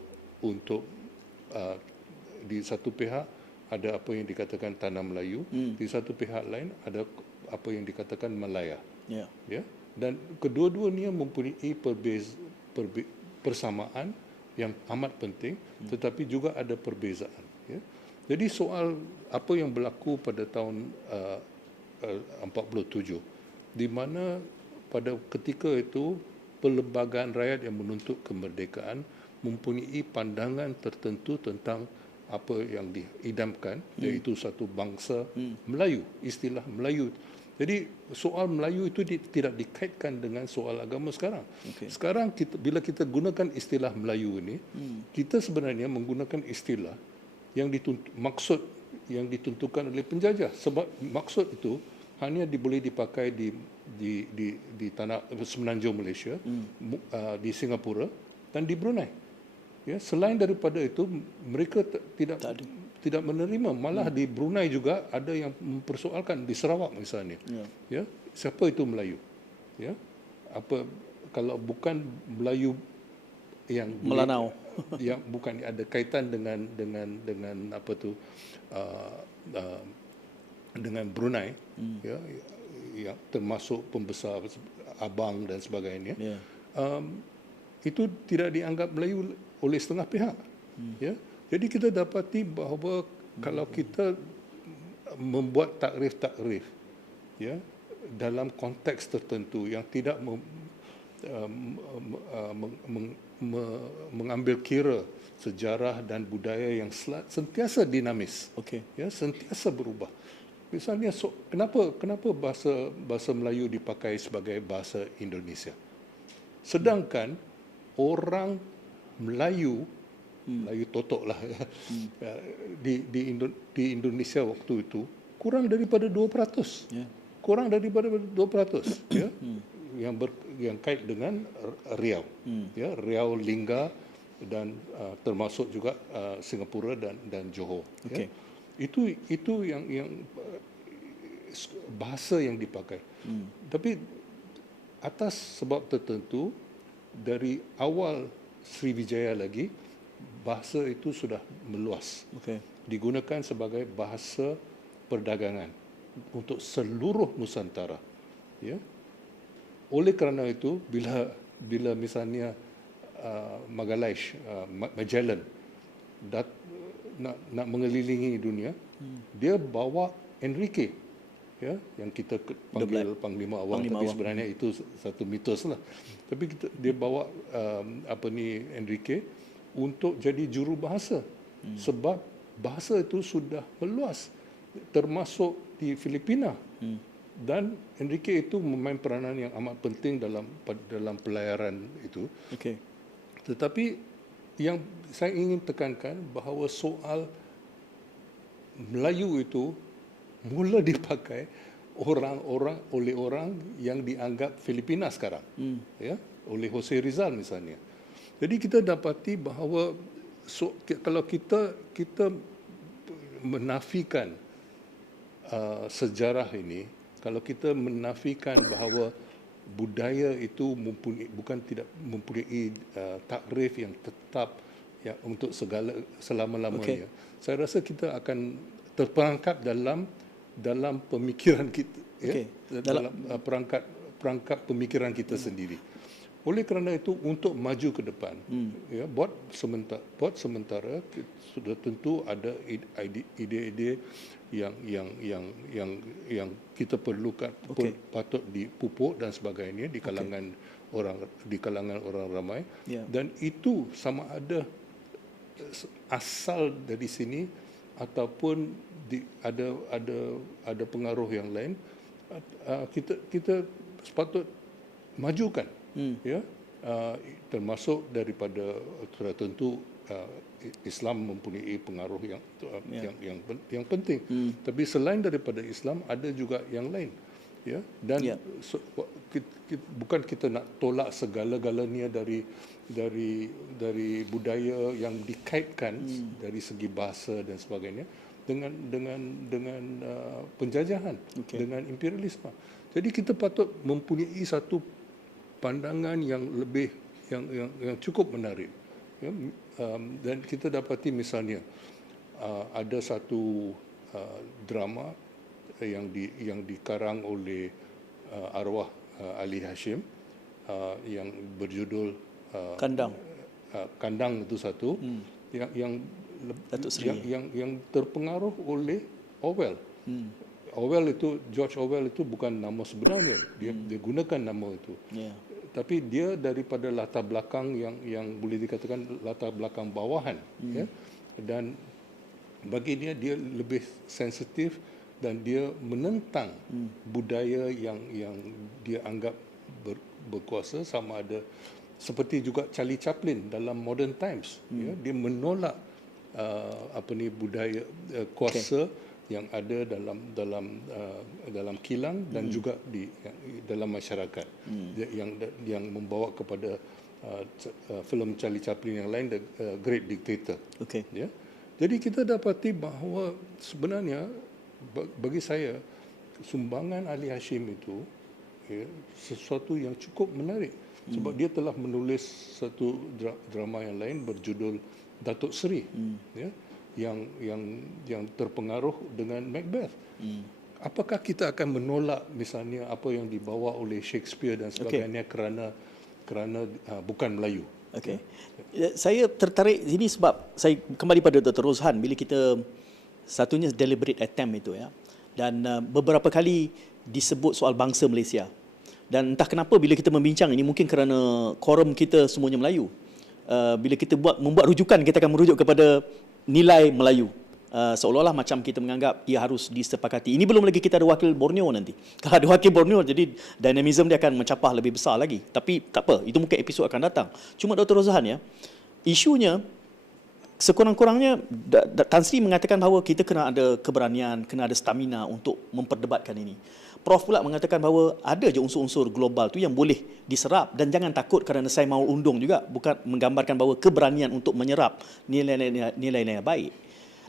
di satu pihak ada apa yang dikatakan Tanah Melayu, di satu pihak lain ada apa yang dikatakan Malaya. Ya. Dan kedua-duanya mempunyai persamaan yang amat penting, tetapi juga ada perbezaan. Ya. Jadi soal apa yang berlaku pada tahun 47, di mana pada ketika itu perlembagaan rakyat yang menuntut kemerdekaan mempunyai pandangan tertentu tentang apa yang diidamkan, iaitu satu bangsa Melayu, istilah Melayu. Jadi soal Melayu itu tidak dikaitkan dengan soal agama sekarang. Sekarang bila kita gunakan istilah Melayu ini, kita sebenarnya menggunakan istilah yang maksud yang ditentukan oleh penjajah. Sebab maksud itu hanya boleh dipakai di tanah semenanjung Malaysia, di Singapura dan di Brunei. Ya, selain daripada itu mereka tidak menerima. Malah di Brunei juga ada yang mempersoalkan, di Sarawak misalnya. Ya, siapa itu Melayu? Ya, kalau bukan Melayu yang Melanau, yang bukan ada kaitan dengan apa tu dengan Brunei, ya, yang termasuk pembesar abang dan sebagainya, itu tidak dianggap Melayu oleh setengah pihak. Ya, jadi kita dapati bahawa kalau kita membuat takrif, ya, dalam konteks tertentu yang tidak mengambil kira sejarah dan budaya yang sentiasa dinamis, ya, sentiasa berubah. Misalnya, kenapa bahasa Melayu dipakai sebagai bahasa Indonesia, sedangkan orang Melayu totok lah, di Indonesia waktu itu kurang daripada 2%, kurang daripada 2%, ya, yang kait dengan Riau, ya, Riau, Lingga dan termasuk juga Singapura dan Johor. Ya. Itu yang bahasa yang dipakai. Tapi atas sebab tertentu dari awal Sriwijaya lagi, bahasa itu sudah meluas. Digunakan sebagai bahasa perdagangan untuk seluruh Nusantara. Ya. Oleh kerana itu, bila misalnya Magalhaes, Magellan nak mengelilingi dunia, dia bawa Enrique, ya, yang kita panggil Panglima Awang, tapi sebenarnya itu satu mitos lah. Tapi dia bawa Enrique untuk jadi jurubahasa, sebab bahasa itu sudah meluas, termasuk di Filipina. Dan Enrique itu memain peranan yang amat penting dalam pelayaran itu. Okay. Tetapi yang saya ingin tekankan bahawa soal Melayu itu mula dipakai oleh orang yang dianggap Filipina sekarang, ya, oleh Jose Rizal misalnya. Jadi kita dapati bahawa kalau kita menafikan sejarah ini, kalau kita menafikan bahawa budaya itu tidak mempunyai takrif yang tetap ya untuk selama-lamanya. Saya rasa kita akan terperangkap dalam pemikiran kita, ya, dalam perangkap pemikiran kita sendiri. Oleh kerana itu, untuk maju ke depan, ya, buat sementara sudah tentu ada ide-ide yang kita perlukan, patut dipupuk dan sebagainya di kalangan orang ramai, dan itu sama ada asal dari sini ataupun ada pengaruh yang lain, kita sepatut majukan, ya, termasuk daripada tentu Islam mempunyai pengaruh yang penting. Tapi selain daripada Islam ada juga yang lain, ya. Dan bukan kita nak tolak segala-galanya dari budaya yang dikaitkan dari segi bahasa dan sebagainya dengan penjajahan, dengan imperialisme. Jadi kita patut mempunyai satu pandangan yang lebih yang cukup menarik. Ya, dan kita dapati misalnya ada satu drama yang dikarang oleh arwah Ali Hashim yang berjudul Kandang itu satu, yang terpengaruh oleh Orwell. George Orwell itu bukan nama sebenarnya, dia gunakan nama itu. Tapi dia daripada latar belakang yang boleh dikatakan latar belakang bawahan, ya. Dan bagi dia lebih sensitif dan dia menentang budaya yang dia anggap berkuasa, sama ada seperti juga Charlie Chaplin dalam Modern Times, ya. Dia menolak budaya kuasa yang ada dalam kilang dan juga di dalam masyarakat, yang membawa kepada filem Charlie Chaplin yang lain, The Great Dictator. Ya. Jadi kita dapati bahawa sebenarnya bagi saya sumbangan Ali Hashim itu, ya, sesuatu yang cukup menarik, sebab dia telah menulis satu drama yang lain berjudul Datuk Seri, ya, yang terpengaruh dengan Macbeth. Apakah kita akan menolak misalnya apa yang dibawa oleh Shakespeare dan sebagainya kerana bukan Melayu? Saya tertarik sini sebab saya kembali pada Dr. Rozhan bila kita satunya deliberate attempt itu, ya. Dan beberapa kali disebut soal bangsa Malaysia. Dan entah kenapa bila kita membincang ini, mungkin kerana quorum kita semuanya Melayu. Bila kita membuat rujukan, kita akan merujuk kepada nilai Melayu. Seolah-olah macam kita menganggap ia harus disepakati. Ini belum lagi kita ada wakil Borneo nanti. Kalau ada wakil Borneo, jadi dinamism dia akan mencapah lebih besar lagi. Tapi tak apa, itu mungkin episod akan datang. Cuma Dr. Rozhan, ya, isunya sekurang-kurangnya Tan Sri mengatakan bahawa kita kena ada keberanian, kena ada stamina untuk memperdebatkan ini. Prof pula mengatakan bahawa ada je unsur-unsur global tu yang boleh diserap, dan jangan takut kerana saya mahu undung juga, bukan menggambarkan bahawa keberanian untuk menyerap nilai-nilai baik.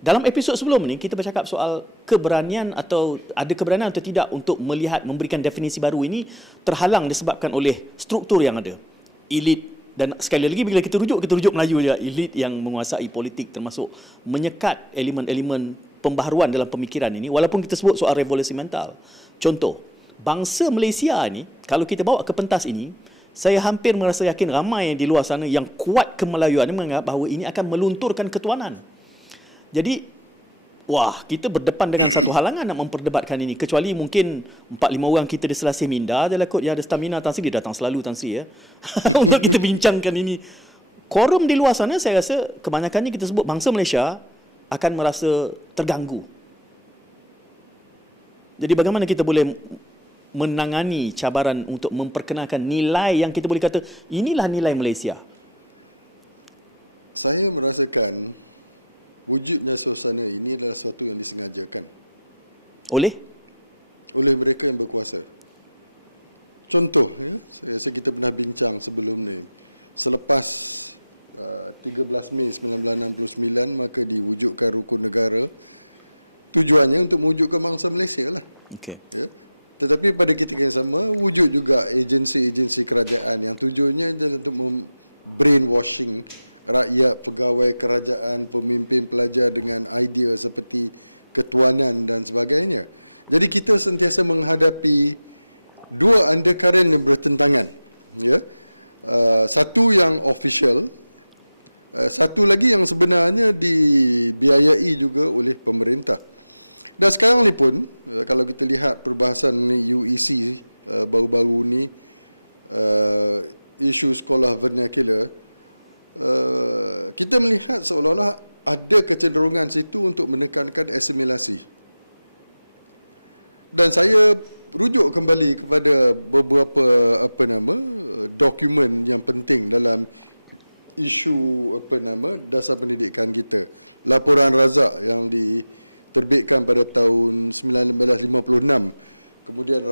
Dalam episod sebelum ni kita bercakap soal keberanian atau ada keberanian atau tidak untuk memberikan definisi baru ini terhalang disebabkan oleh struktur yang ada. Elit, dan sekali lagi bila kita rujuk Melayu je, elit yang menguasai politik, termasuk menyekat elemen-elemen pembaharuan dalam pemikiran ini, walaupun kita sebut soal revolusi mental. Contoh, bangsa Malaysia ni kalau kita bawa ke pentas ini, saya hampir merasa yakin ramai di luar sana yang kuat kemelayuan menganggap bahawa ini akan melunturkan ketuanan. Jadi, wah, kita berdepan dengan satu halangan nak memperdebatkan ini. Kecuali mungkin 4-5 orang kita di Selasih Minda adalah kot yang ada stamina. Tan Sri, dia datang selalu Tan Sri, ya. Untuk kita bincangkan ini. Quorum di luar sana, saya rasa kebanyakannya kita sebut bangsa Malaysia akan merasa terganggu. Jadi bagaimana kita boleh menangani cabaran untuk memperkenalkan nilai yang kita boleh kata inilah nilai Malaysia? Saya merasakan wujudnya suasana ini adalah sesuatu yang disengajakan oleh mereka yang berkuasa. Contoh, ya, saya rasa kita pernah bincang sebelum ni. Selepas 13 Mei 1969 maka diwujudkan rukun negara. Tujuannya untuk mewujudkan bangsa Malaysia lah. Okay. Ya. Tetapi pada ketika yang sama wujud juga agensi-agensi kerajaan yang tujuannya adalah untuk brainwashing rakyat, pegawai kerajaan, pemimpin pelajar dengan idea seperti ketuanan dan sebagainya. Jadi kita sentiasa menghadapi dua undercurrent yang bertentangan. Ya. Satu yang official, satu lagi yang sebenarnya dibiayai juga oleh pemerintah. Dan sekarang ni pun, kalau kita lihat perbahasan mengenai UEC baru-baru ni, isu sekolah vernacular, kita melihat seolah-olah ada kecenderungan situ untuk menekankan asimilasi. Dan saya rujuk kembali kepada beberapa dokumen yang penting dalam isu dasar pendidikan kita. Laporan Razak yang diterbitkan pada tahun 1956, kemudian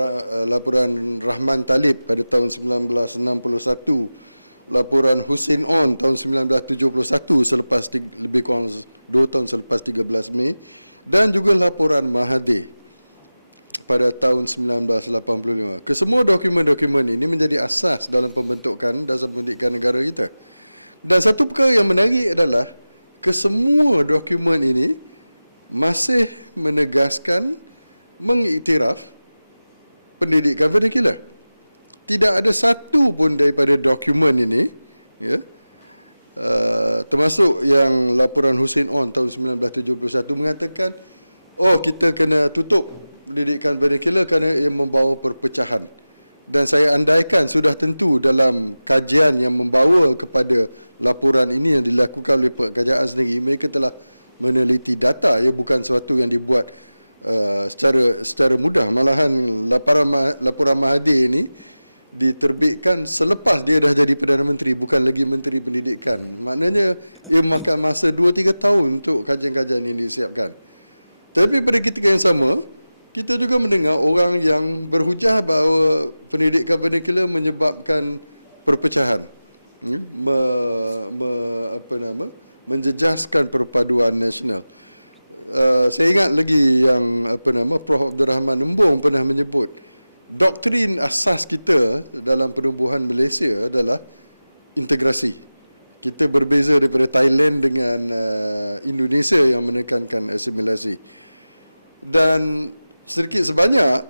laporan Rahman Talib pada tahun 1961, laporan Hussein On tahun 1971 selepas lebih kurang 2 tahun selepas 13 Mei, dan juga laporan Mahathir pada tahun 1985. Kesemua dokumen-dokumen ini menjadi asas dalam pembentukan dasar pendidikan negara kita. Dan satu perkara yang menarik adalah kesemua dokumen ini masih menegaskan, mengiktiraf pendidikan vernacular. Tidak ada satu pun daripada dokumen ini, ya, termasuk yang laporan Hussein On tahun 1971 mengatakan, kita kena tutup pendidikan vernacular kerana ia membawa perpecahan. Dan saya andaikan sudah tentu dalam kajian yang membawa kepada laporan ini yang dilakukan oleh kerajaan sendiri, mereka telah meneliti data, ia bukan sesuatu yang dibuat secara mudah. Malahan laporan Mahathir ini diterbitkan selepas dia dah jadi Perdana Menteri, bukan lagi Menteri Pendidikan. Maknanya ia memakan masa 2-3 tahun untuk kajian-kajian ini disiapkan. Tapi pada ketika yang sama, kita juga mendengar orang yang berhujah bahawa pendidikan vernacular menyebabkan perpecahan, menjejaskan perpaduan nasional. Saya ingat lagi yang Prof. Abdul Rahman Embong pernah menyebut, doktrin asas kita dalam penubuhan Malaysia adalah integrasi. Kita berbeza daripada Thailand dengan Indonesia yang menekankan asimilasi. Dan sedikit sebanyak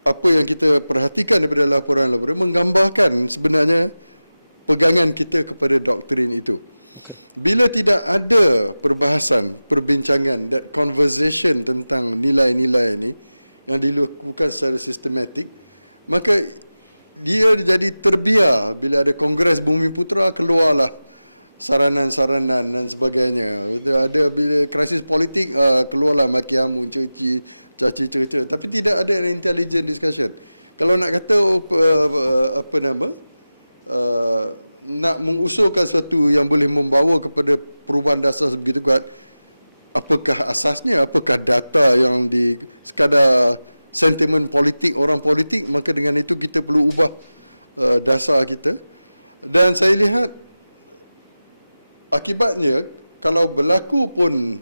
apa yang kita perhatikan daripada laporan-laporan menggambarkan sebenarnya pegangan kita kepada doktrin itu. Bila tidak ada perbahasan, perbincangan, that conversation tentang nilai-nilai ini yang dilakukan secara sistematik, maka dia jadi terbiar. Bila ada Kongres Bumi Putera, keluarlah saranan-saranan dan sebagainya. Ada bila krisis politik, keluarlah makiamu, caci-caci, tapi tidak ada intelligent discussion. Kalau nak kata nak mengusulkan sesuatu yang boleh membawa kepada perubahan dasar begitu kuat, apakah asasnya, apakah data yang sekadar sentimen politik orang politik, maka dengan itu kita perlu ubah dasar kita. Dan saya lihat akibatnya, kalau berlaku pun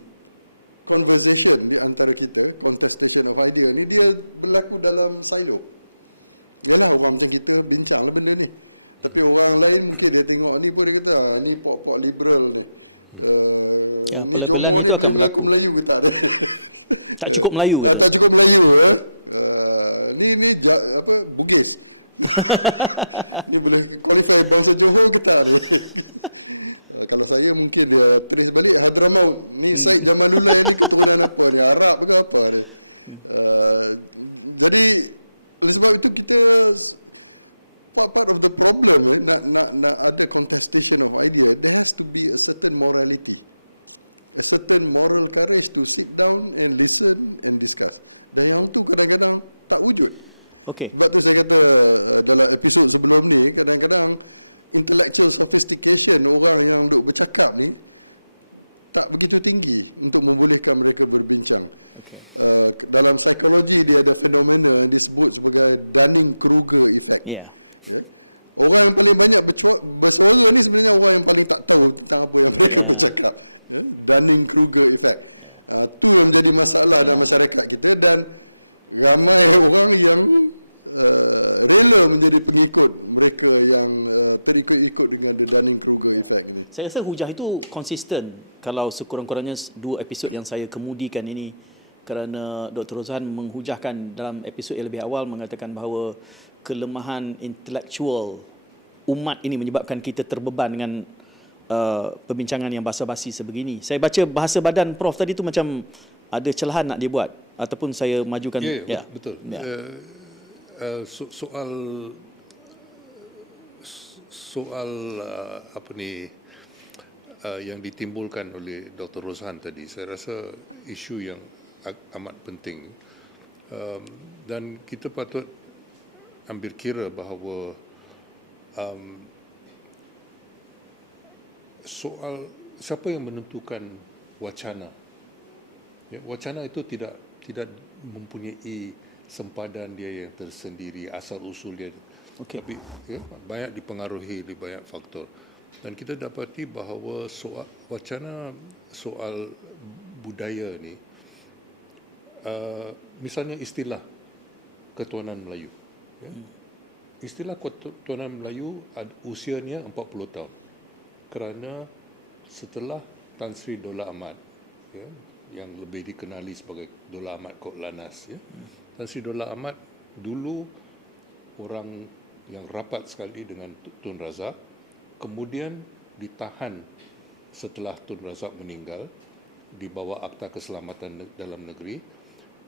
conversation di antara kita, contestation of idea ni, dia berlaku dalam silo. Yalah, orang macam kita bincanglah benda ni. Tapi orang lain mungkin dia tengok ni pun dia kata, ni pok-pok liberal ni. Ni Jomo ni boleh mengaku Melayu ke tak? Tak cukup Melayu. Tak cukup Melayu. Ni Bugis. Ni boleh qualify bangsa Johor ke tak ni? Kalau saya mungkin dia trace balik Hadramaut. Ni Syed Jamalullah ni keturunan apa ni? Arab ke apa dia? Jadi oleh sebab itu kita part of the problem nak ada contestation of idea, there has to be a certain morality, a certain moral courage to sit down and listen and discuss. Dan yang tu kadang-kadang tak wujud. Okey. Sebab tu saya kata dalam episod sebelum ni, kadang-kadang intellectual sophistication orang yang duk bercakap ni tak begitu tinggi untuk membolehkan mereka berbincang. Dalam psikologi dia ada fenomena yang disebut sebagai Dunning-Kruger effect. Ya. Orang yang paling banyak bersuara ni sebenarnya orang yang paling tak tahu tentang apa yang mereka bercakap. Ya. Dunning-Kruger effect. Tu yang menjadi masalah dalam masyarakat kita, dan ramai orang yang rela menjadi pengikut mereka yang terikut-ikut dengan the Dunning-Kruger effect ini. Saya rasa hujah itu konsisten kalau sekurang-kurangnya 2 episod yang saya kemudikan ini, kerana Dr. Rozhan menghujahkan dalam episod yang lebih awal mengatakan bahawa kelemahan intelektual umat ini menyebabkan kita terbeban dengan perbincangan yang basa-basi sebegini. Saya baca bahasa badan Prof tadi tu macam ada celahan nak dia buat, ataupun saya majukan. Ya, betul. Ya. Soal apa ni yang ditimbulkan oleh Dr. Rozhan tadi, saya rasa isu yang amat penting, dan kita patut ambil kira bahawa soal siapa yang menentukan wacana. Ya, wacana itu tidak mempunyai sempadan dia yang tersendiri, asal usul dia. Tapi banyak dipengaruhi oleh banyak faktor. Dan kita dapati bahawa wacana soal budaya ni, misalnya istilah ketuanan Melayu. Ya. Istilah ketuanan Melayu usianya 40 tahun. Kerana setelah Tan Sri Daula Ahmad, ya, yang lebih dikenali sebagai Daula Ahmad Kok Lanas, ya. Tan Sri Daula Ahmad dulu orang yang rapat sekali dengan Tun Razak, kemudian ditahan setelah Tun Razak meninggal di bawah Akta Keselamatan Dalam Negeri,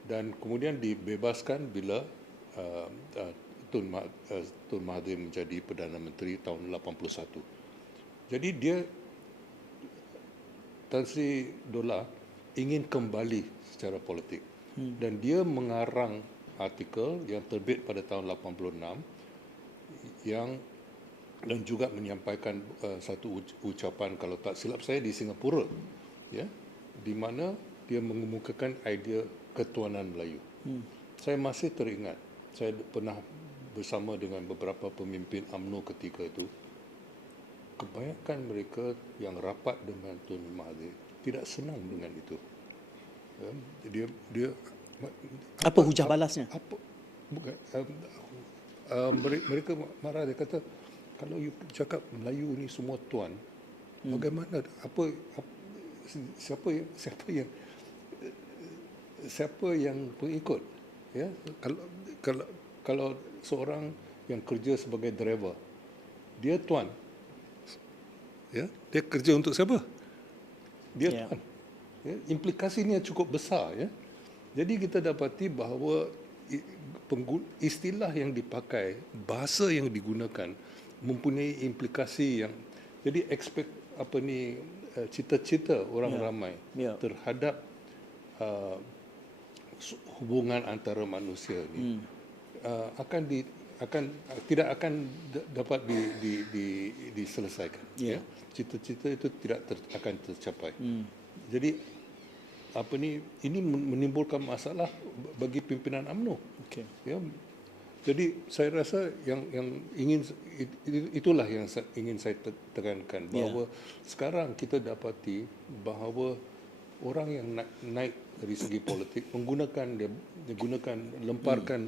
dan kemudian dibebaskan bila Tun Mahathir menjadi Perdana Menteri tahun 81. Jadi Tan Sri Daula ingin kembali secara politik, dan dia mengarang artikel yang terbit pada tahun 86 dan juga menyampaikan satu ucapan, kalau tak silap saya, di Singapura, ya, di mana dia mengemukakan idea ketuanan Melayu. Saya masih teringat, saya pernah bersama dengan beberapa pemimpin UMNO ketika itu. Kebanyakan mereka yang rapat dengan Tun Mahathir tidak senang dengan itu. Dia apa hujah balasnya? Mereka marah, dia kata, kalau you cakap Melayu ni semua tuan, bagaimana, siapa yang pengikut, ya? Kalau seorang yang kerja sebagai driver, dia tuan, ya, dia kerja untuk siapa? Dia tuan. Ya, implikasinya cukup besar, ya. Jadi kita dapati bahawa istilah yang dipakai, bahasa yang digunakan mempunyai implikasi yang, jadi cita-cita orang ramai terhadap hubungan antara manusia ini tidak akan dapat diselesaikan. Ya. Cita-cita itu tidak akan tercapai. Jadi ini menimbulkan masalah bagi pimpinan UMNO. Ya. Jadi saya rasa yang itulah yang ingin saya tekankan, bahawa sekarang kita dapati bahawa orang yang naik dari segi politik menggunakan lemparkan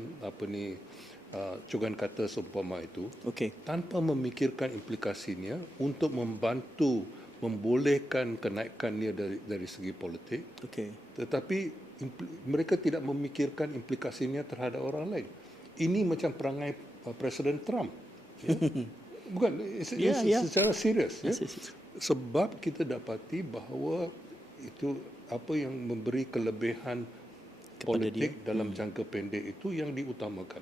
cogan kata seumpama itu, tanpa memikirkan implikasinya untuk membantu membolehkan kenaikannya dari segi politik. Tetapi mereka tidak memikirkan implikasinya terhadap orang lain. Ini macam perangai Presiden Trump. Ya. Bukan, secara serius. Ya. Sebab kita dapati bahawa itu apa yang memberi kelebihan politik dalam jangka pendek itu yang diutamakan.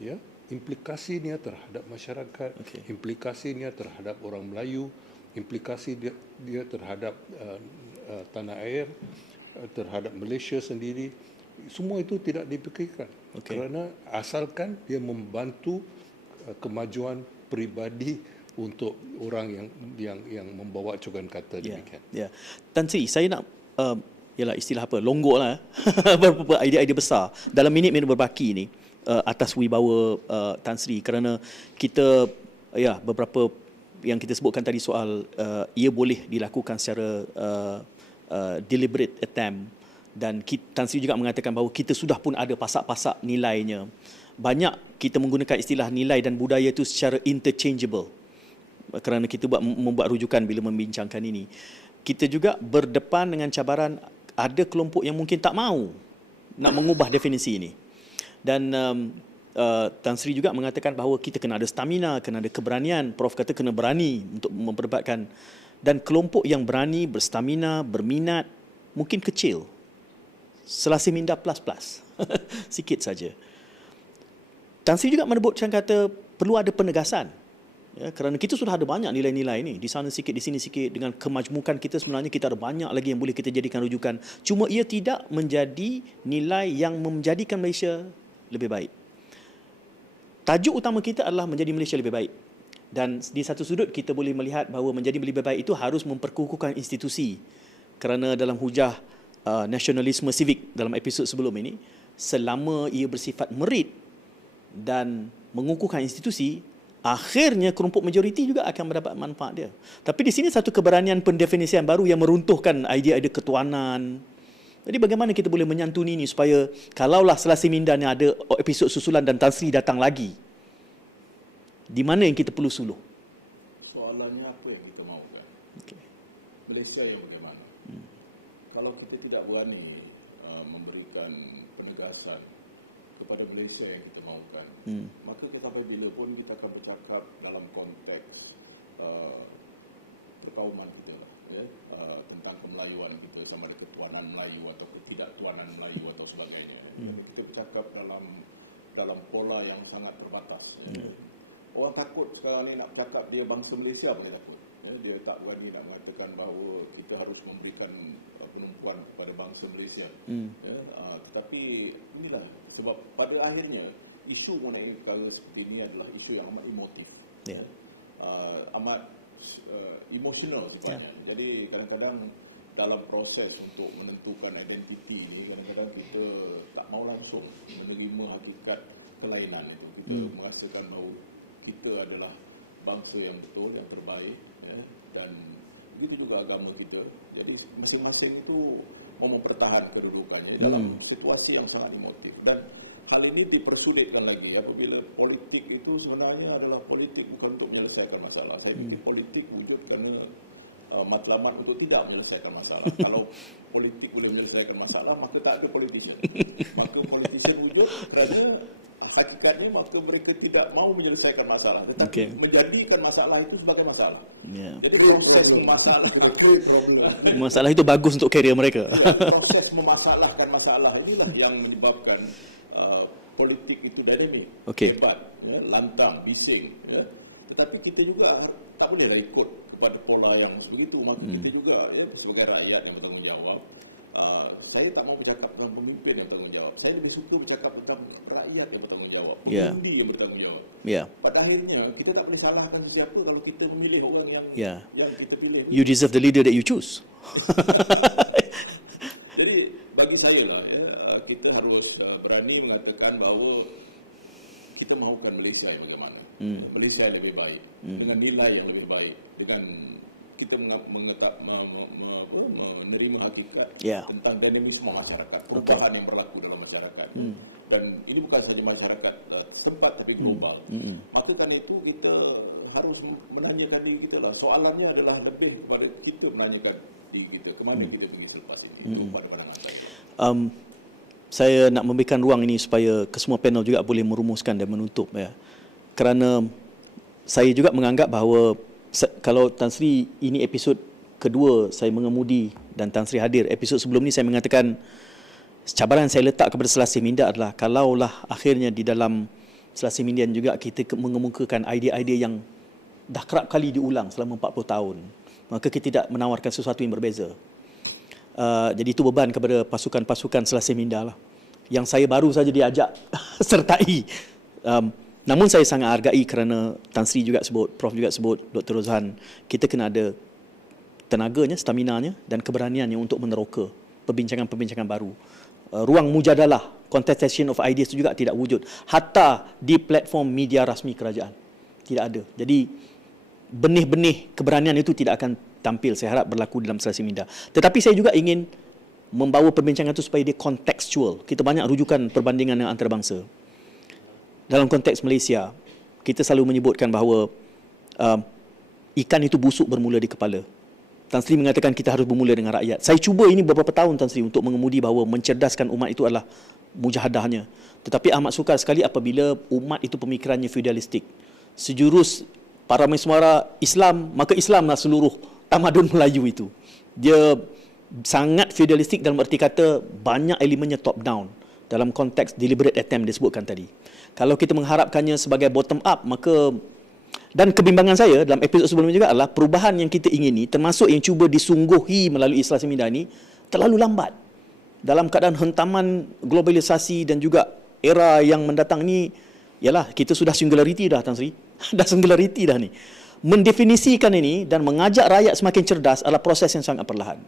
Ya, implikasinya terhadap masyarakat, implikasinya terhadap orang Melayu, implikasi dia terhadap tanah air, terhadap Malaysia sendiri, semua itu tidak dipikirkan. Kerana asalkan dia membantu kemajuan peribadi untuk orang yang membawa cogan kata demikian. Ya. Tan Sri, saya nak ialah istilah apa? Longgok lah. Beberapa idea-idea besar dalam minit-minit berbaki ni atas wibawa Tan Sri, kerana kita beberapa yang kita sebutkan tadi soal ia boleh dilakukan secara deliberate attempt, dan Tan Sri juga mengatakan bahawa kita sudah pun ada pasak-pasak nilainya. Banyak kita menggunakan istilah nilai dan budaya itu secara interchangeable kerana kita membuat rujukan bila membincangkan ini. Kita juga berdepan dengan cabaran ada kelompok yang mungkin tak mahu nak mengubah definisi ini. Dan Tan Sri juga mengatakan bahawa kita kena ada stamina, kena ada keberanian. Prof kata kena berani untuk memperdebatkan. Dan kelompok yang berani, berstamina, berminat, mungkin kecil. Selasih minda plus-plus. Sikit saja. Tan Sri juga menyebutkan kata perlu ada penegasan. Ya, kerana kita sudah ada banyak nilai-nilai ini. Di sana sikit, di sini sikit. Dengan kemajmukan kita sebenarnya kita ada banyak lagi yang boleh kita jadikan rujukan. Cuma ia tidak menjadi nilai yang menjadikan Malaysia lebih baik. Tajuk utama kita adalah menjadi Malaysia lebih baik. Dan di satu sudut kita boleh melihat bahawa menjadi lebih baik itu harus memperkukuhkan institusi. Kerana dalam hujah nasionalisme civic dalam episod sebelum ini, selama ia bersifat merit dan mengukuhkan institusi, akhirnya kelompok majoriti juga akan mendapat manfaat dia. Tapi di sini satu keberanian pendefinisian baru yang meruntuhkan idea-idea ketuanan. Jadi bagaimana kita boleh menyantuni ini supaya kalaulah Selasih Minda ni ada episod susulan dan Tan Sri datang lagi, di mana yang kita perlu suluh? Soalannya apa yang kita mahukan? Malaysia yang bagaimana? Kalau kita tidak berani memberikan penegasan kepada Malaysia yang kita mahukan, maka kita sampai bila pun kita akan bercakap dalam konteks perkauman kita lah, ya, tentang kemelayuan kita, sama ada ketuanan Melayu atau ketidaktuanan Melayu atau sebagainya. Kita bercakap dalam pola yang sangat terbatas. Ya. Orang takut sekarang ni nak bercakap dia bangsa Malaysia pun dia takut. Ya, dia tak berani nak mengatakan bahawa kita harus memberikan penumpuan kepada bangsa Malaysia. Ya, tetapi inilah sebab pada akhirnya isu mengenai perkara seperti ini adalah isu yang amat emotif. Ya. Amat emosional sifatnya. Jadi kadang-kadang dalam proses untuk menentukan identiti ini, kadang-kadang kita tak mau langsung menerima hakikat kelainan itu. Kita merasakan bahawa kita adalah bangsa yang betul, yang terbaik, ya, dan begitu juga agama kita. Jadi masing-masing itu mau mempertahankan kedudukannya dalam situasi yang sangat emotif. Dan hal ini dipersulitkan lagi apabila politik itu sebenarnya adalah politik bukan untuk menyelesaikan masalah. Saya fikir politik wujud kerana matlamat untuk tidak menyelesaikan masalah. Kalau politik boleh menyelesaikan masalah, maka tak ada politician. Maka politician wujud kerana hakikatnya maka mereka tidak mahu menyelesaikan masalah, tetapi menjadikan masalah itu sebagai masalah. Jadi create proses problem. memasalah create problem. Masalah itu bagus untuk karier mereka. Ya, proses memasalahkan masalah inilah yang menyebabkan politik itu dinamik, hebat, ya, lantang, bising. Ya. Tetapi kita juga tak bolehlah ikut kepada pola yang sebegitu. Maka kita juga, ya, sebagai rakyat yang bertanggungjawab, saya tak mau bercakap tentang pemimpin yang bertanggungjawab. Saya lebih suka bercakap tentang rakyat yang bertanggungjawab, pengundi yang bertanggungjawab. Pada akhirnya kita tak boleh salahkan sesiapa kalau kita memilih orang yang kita pilih. You deserve the leader that you choose. Jadi bagi saya lah, ya, kita harus berani mengatakan bahawa kita mahukan Malaysia yang bagaimana. Malaysia yang lebih baik, dengan nilai yang lebih baik, dengan kita menerima hakikat tentang dinamisme masyarakat, perubahan yang berlaku dalam masyarakat. Dan ini bukan sahaja masyarakat setempat tapi global. Maka kerana itu kita harus menanyakan diri kita lah. Soalannya adalah lebih kepada kita menanyakan diri kita, ke mana kita pergi selepas ini. Itu pada pandangan saya lah. Saya nak memberikan ruang ini supaya kesemua panel juga boleh merumuskan dan menutup, ya. kerana saya juga menganggap bahawa kalau Tan Sri ini episod kedua saya mengemudi dan Tan Sri hadir, episod sebelum ni saya mengatakan cabaran saya letak kepada Selasih Minda adalah kalaulah akhirnya di dalam Selasih Minda juga kita mengemukakan idea-idea yang dah kerap kali diulang selama 40 tahun, maka kita tidak menawarkan sesuatu yang berbeza. Jadi itu beban kepada pasukan-pasukan Selasih Minda lah, yang saya baru saja diajak sertai. Namun saya sangat hargai kerana Tan Sri juga sebut, Prof juga sebut, Dr. Rozhan, kita kena ada tenaganya, staminanya dan keberaniannya untuk meneroka perbincangan-perbincangan baru. Ruang mujadalah, contestation of ideas itu juga tidak wujud. Hatta di platform media rasmi kerajaan tidak ada. Jadi benih-benih keberanian itu tidak akan tampil, saya harap berlaku dalam Selasih Minda. Tetapi saya juga ingin membawa perbincangan itu supaya dia kontekstual. Kita banyak rujukan perbandingan yang antarabangsa. Dalam konteks Malaysia, kita selalu menyebutkan bahawa ikan itu busuk bermula di kepala. Tan Sri mengatakan kita harus bermula dengan rakyat. Saya cuba ini beberapa tahun, Tan Sri, untuk mengemudi bahawa mencerdaskan umat itu adalah mujahadahnya. Tetapi amat sukar sekali apabila umat itu pemikirannya feudalistik. Sejurus para mesuara Islam, maka Islamlah seluruh tamadun Melayu itu. Dia sangat feudalistik dalam erti kata banyak elemennya top down dalam konteks deliberate attempt disebutkan tadi. Kalau kita mengharapkannya sebagai bottom up, maka, dan kebimbangan saya dalam episod sebelumnya juga adalah perubahan yang kita ingini, termasuk yang cuba disungguhi melalui Selasih Minda ini, terlalu lambat. Dalam keadaan hentaman globalisasi dan juga era yang mendatang ni, yalah, kita sudah singularity dah, Tan Sri. Dah singularity dah ni. Mendefinisikan ini dan mengajak rakyat semakin cerdas adalah proses yang sangat perlahan.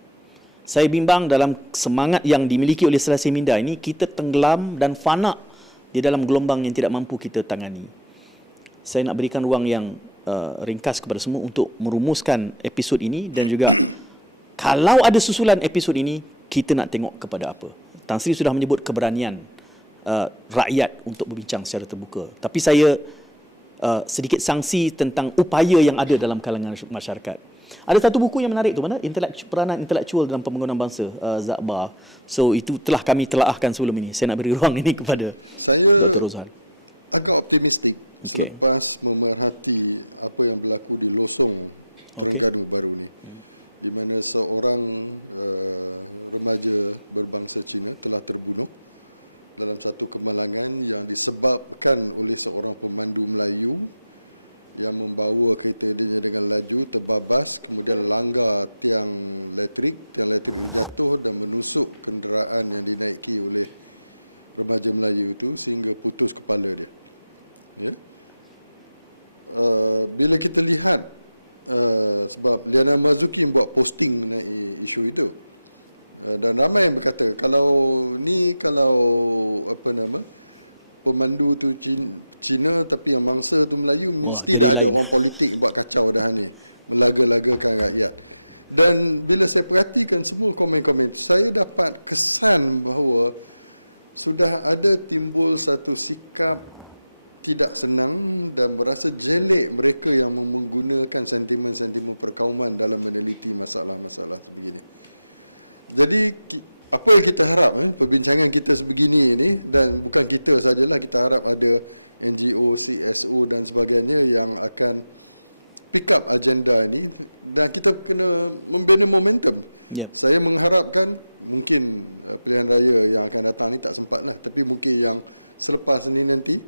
Saya bimbang dalam semangat yang dimiliki oleh Selasih Minda ini, kita tenggelam dan fana di dalam gelombang yang tidak mampu kita tangani. Saya nak berikan ruang yang ringkas kepada semua untuk merumuskan episod ini dan juga kalau ada susulan episod ini, kita nak tengok kepada apa. Tan Sri sudah menyebut keberanian rakyat untuk berbincang secara terbuka. Tapi saya sedikit sangsi tentang upaya yang ada dalam kalangan masyarakat. Ada satu buku yang menarik tu, mana? Peranan intelektual dalam pembangunan bangsa, Zakbar. So itu telah kami telaahkan sebelum ini. Saya nak beri ruang ini kepada saya Dr. Rozhan. Agak optimistik selepas memerhati apa yang berlaku di Losong Terengganu baru ni, di mana seorang remaja berbangsa Cina telah terbunuh dalam satu kemalangan yang disebabkan oleh seorang pemandu Melayu yang membawa kereta dia dengan laju, terbabas, kemudian langgar tiang elektrik jatuh dan menusuk kenderaan yang dinaiki oleh remaja Melayu itu sehingga putus kepala dia. Ya. Bila kita lihat sebab Liana Marzuki buat posting mengenai isu itu, dan ramai yang berkata kalau pemandu tu Cina tapi yang mangsa tu Melayu, mesti dah ada orang politik buat kacau dah ni, melaga-lagakan rakyat. Dan bila saya perhatikan semua komen-komen, saya dapat kesan bahawa sudah ada timbul satu sikap tidak senang dan berasa jelek mereka yang menggunakan sentimen-sentimen perkauman dalam meneliti masalah-masalah sebegini. Jadi apa yang kita harap perbincangan kita sebegini ini, dan bukan kita sajalah, kita harap ada NGO, CSO dan sebagainya yang akan pick up agenda ini dan kita kena membina momentum. Yep. Saya mengharapkan mungkin pilihan raya yang akan datang ni tak sempatlah, tapi mungkin yang selepas ni nanti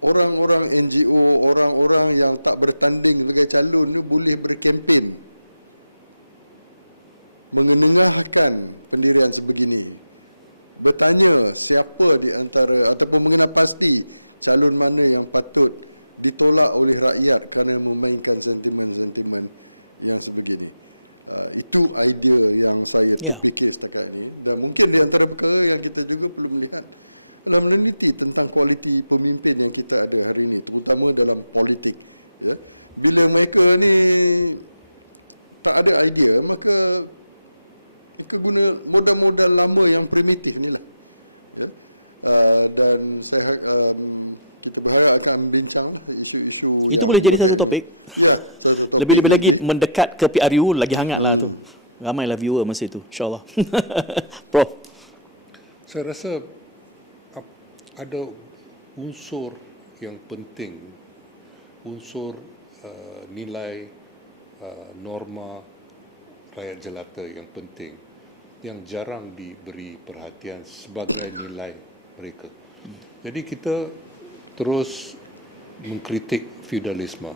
orang-orang NGO, orang-orang yang tak bertanding sebagai calon ni boleh berkempen mengenengahkan pendirian sebegini, bertanya siapa di antara ataupun mengenal pasti calon mana yang patut ditolak oleh rakyat kerana memainkan sentimen-sentimen yang sebegini. Itu idea yang saya terfikir setakat ini, dan mungkin di antara perkara yang kita juga perlu melihat adalah meneliti tentang kualiti pemimpin yang kita ada hari ini, terutama dalam politik. Ya. Bila mereka ni tak ada idea, maka mereka guna modal-modal lama yang primitif ni lah. Ya. Dan saya kita berharap akan membincanglah isu-isu itu yang boleh jadi satu topik. Ya, satu topik. Lebih-lebih lagi mendekat ke PRU lagi hangatlah tu. Ramailah viewer masa itu, insya-Allah. Prof. Saya rasa ada unsur yang penting unsur nilai norma rakyat jelata yang penting yang jarang diberi perhatian sebagai nilai mereka. Jadi kita terus mengkritik feudalisme.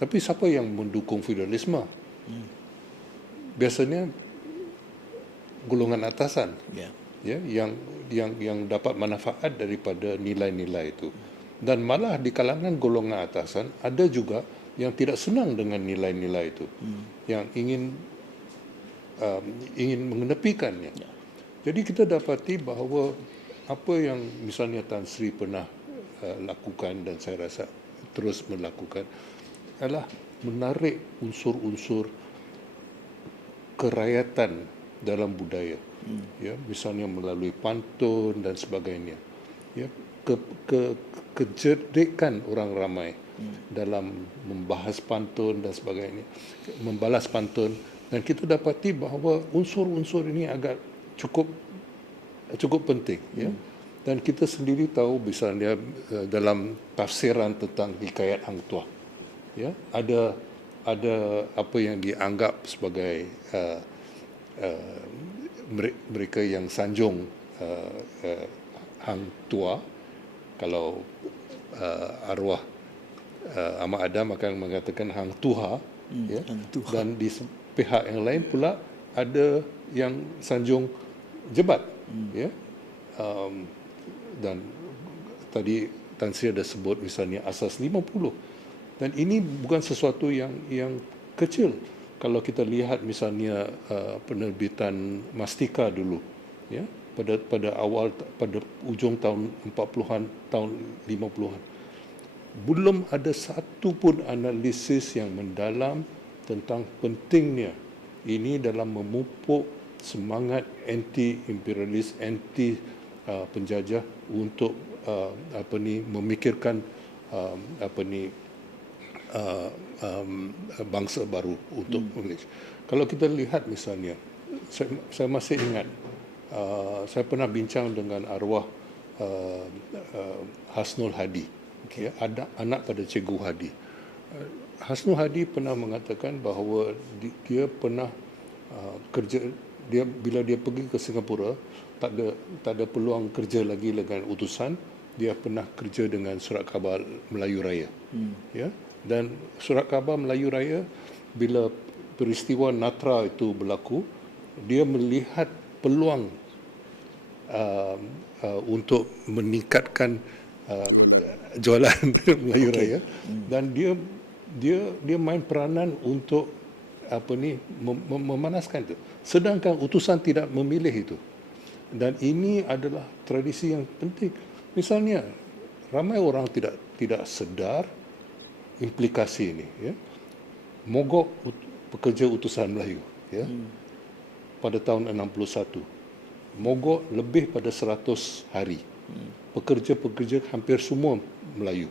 Tapi siapa yang mendukung feudalisme? Biasanya golongan atasan, ya, yang dapat manfaat daripada nilai-nilai itu. Dan malah di kalangan golongan atasan ada juga yang tidak senang dengan nilai-nilai itu, yang ingin mengenepikannya. Jadi kita dapati bahawa apa yang misalnya Tan Sri pernah lakukan dan saya rasa terus melakukan adalah menarik unsur-unsur kerakyatan dalam budaya, ya, misalnya melalui pantun dan sebagainya, ya, kecerdikan orang ramai dalam membahas pantun dan sebagainya, membalas pantun. Dan kita dapati bahawa unsur-unsur ini agak cukup penting, ya. Dan kita sendiri tahu misalnya dalam tafsiran tentang hikayat Hang Tuah, ya, ada apa yang dianggap sebagai mereka yang sanjung Hang Tuah. Kalau arwah Ahmad Adam akan mengatakan Hang Tuha, ya. Dan di pihak yang lain pula ada yang sanjung Jebat, ya. Dan tadi Tan Sri ada sebut misalnya asas 50. Dan ini bukan sesuatu yang kecil. Kalau kita lihat misalnya penerbitan Mastika dulu, ya, pada ujung tahun 40-an, tahun 50-an, belum ada satu pun analisis yang mendalam tentang pentingnya ini dalam memupuk semangat anti-imperialis, anti penjajah untuk memikirkan bangsa baru untuk Malaysia. Kalau kita lihat misalnya, saya masih ingat saya pernah bincang dengan arwah Hasnul Hadi, ya, ada anak pada Cikgu Hadi. Hasnul Hadi pernah mengatakan bahawa dia pernah kerja, bila dia pergi ke Singapura tak ada peluang kerja lagi dengan utusan, dia pernah kerja dengan Surat Khabar Melayu Raya, ya. Dan Surat Khabar Melayu Raya, bila peristiwa Natra itu berlaku, dia melihat peluang untuk meningkatkan jualan Melayu Raya, dan dia main peranan untuk memanaskan itu, sedangkan utusan tidak memilih itu. Dan ini adalah tradisi yang penting. Misalnya ramai orang tidak sedar implikasi ini, ya. Mogok pekerja utusan Melayu, ya, pada tahun 61, mogok lebih pada 100 hari. Pekerja-pekerja hampir semua Melayu,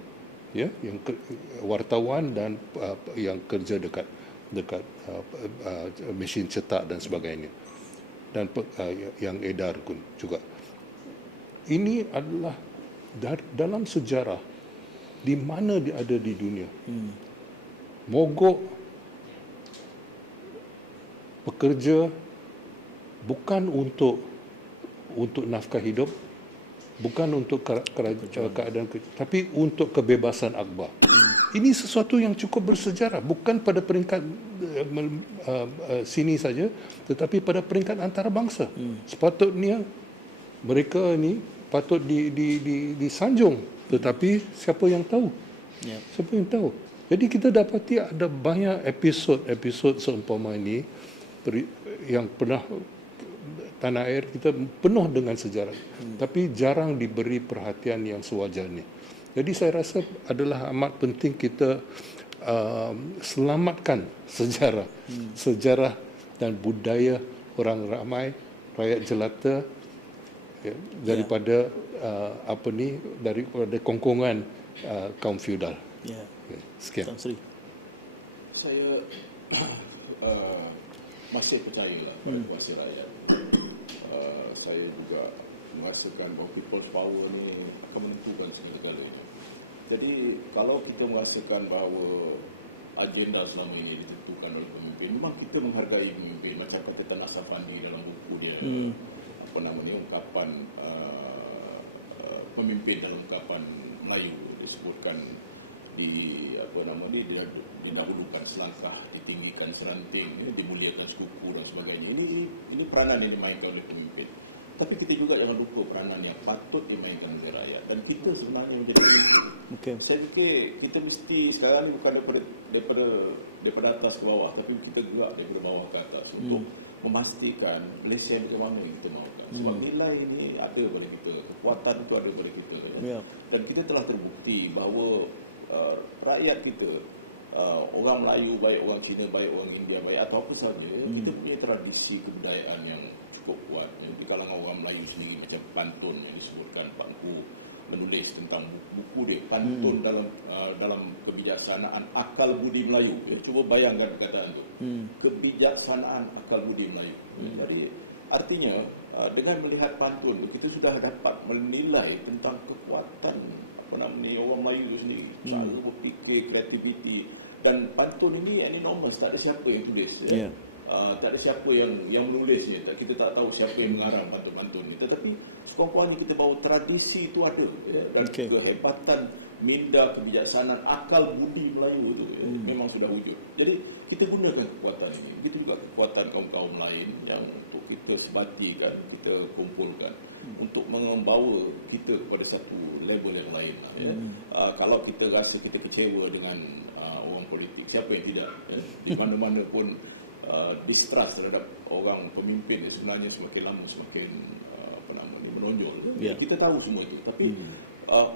ya, yang wartawan dan yang kerja dekat mesin cetak dan sebagainya, dan yang edar pun juga. Ini adalah dalam sejarah di mana dia ada di dunia. Mogok pekerja bukan untuk nafkah hidup, bukan untuk keadaan, tapi untuk kebebasan akbar. Ini sesuatu yang cukup bersejarah, bukan pada peringkat sini saja, tetapi pada peringkat antarabangsa. Sepatutnya mereka ni patut disanjung, tetapi siapa yang tahu? Siapa yang tahu? Jadi kita dapati ada banyak episod seumpama ini yang pernah tanah air kita penuh dengan sejarah, tapi jarang diberi perhatian yang sewajarnya. Jadi saya rasa adalah amat penting kita selamatkan sejarah dan budaya orang ramai, rakyat jelata, ya, daripada daripada kongkongan kaum feudal. Sekian. Saya masih percayalah pada kuasa rakyat. Saya juga merasakan bahawa people's power ni akan menentukan segala-galanya. Jadi kalau kita merasakan bahawa agenda selama ini ditentukan oleh pemimpin, memang kita menghargai pemimpin. Macam kata Tan Asafandi dalam buku dia, ungkapan pemimpin dalam ungkapan Melayu, disebutkan didahulukan selangkah, ditinggikan seranting, dimuliakan sekuku dan sebagainya. Ini peranan yang dimainkan oleh pemimpin. Tapi kita juga jangan lupa peranan yang patut dimainkan oleh rakyat, dan kita sebenarnya menjadi pintu. Saya fikir kita mesti sekarang ni bukan daripada atas ke bawah, tapi kita gerak daripada bawah ke atas untuk memastikan Malaysia bagaimana yang kita mahukan. Sebab nilai ini ada pada kita, kekuatan itu ada pada kita, ya. Dan kita telah terbukti bahawa rakyat kita, orang Melayu baik, orang Cina baik, orang India baik, atau apa sahaja, kita mempunyai tradisi kebudayaan yang cukup kuat, ya. Di kalangan orang Melayu sendiri, macam pantun yang disebutkan, Pak Engku menulis tentang buku dia, pantun dalam kebijaksanaan akal budi Melayu, ya. Cuba bayangkan perkataan tu, kebijaksanaan akal budi Melayu, ya. Jadi artinya dengan melihat pantun tu, kita sudah dapat menilai tentang kekuatan orang Melayu itu sendiri, cara berfikir, kreativiti. Dan pantun ini enormous, tak ada siapa yang tulis, ya. Tak ada siapa yang menulisnya, kita tak tahu siapa yang mengarang pantun-pantun ni, tetapi sekurang-kurangnya kita bawa tradisi itu ada, ya. Dan kehebatan minda kebijaksanaan akal budi Melayu itu, ya, memang sudah wujud. Jadi kita gunakan kekuatan ini. Begitu juga kekuatan kaum-kaum lain yang untuk kita sebatikan, kita kumpulkan untuk membawa kita kepada satu level yang lain lah, ya. Kalau kita rasa kita kecewa dengan orang politik, siapa yang tidak, ya? Di mana-mana pun distrust terhadap orang pemimpin ini sebenarnya semakin lama semakin menonjol, ya. Kita tahu semua itu, tapi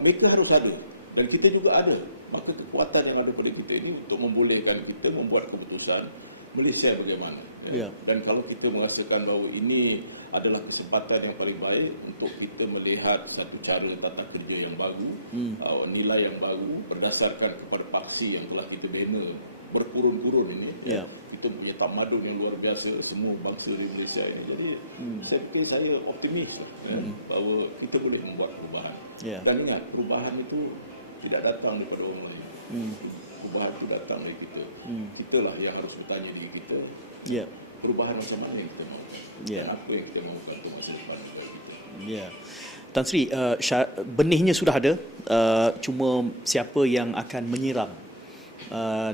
mereka harus ada dan kita juga ada. Maka kekuatan yang ada pada kita ini untuk membolehkan kita membuat keputusan Malaysia bagaimana, ya? Dan kalau kita merasakan bahawa ini adalah kesempatan yang paling baik untuk kita melihat satu cara tata kerja yang baru, nilai yang baru berdasarkan kepada paksi yang telah kita bina berkurun-kurun ini, ya. Kita punya tamadun yang luar biasa, semua bangsa di Malaysia ini. Jadi saya fikir, saya optimis lah, ya, bahawa kita boleh membuat perubahan. Dan ingat, perubahan itu tidak datang daripada orang lain. Perubahan itu datang dari kita. Kitalah yang harus bertanya diri kita, ya, perubahan macam mana yang kita mahukan, dan apa yang kita mahukan untuk masa depan negara kita. Tan Sri, benihnya sudah ada, cuma siapa yang akan menyiram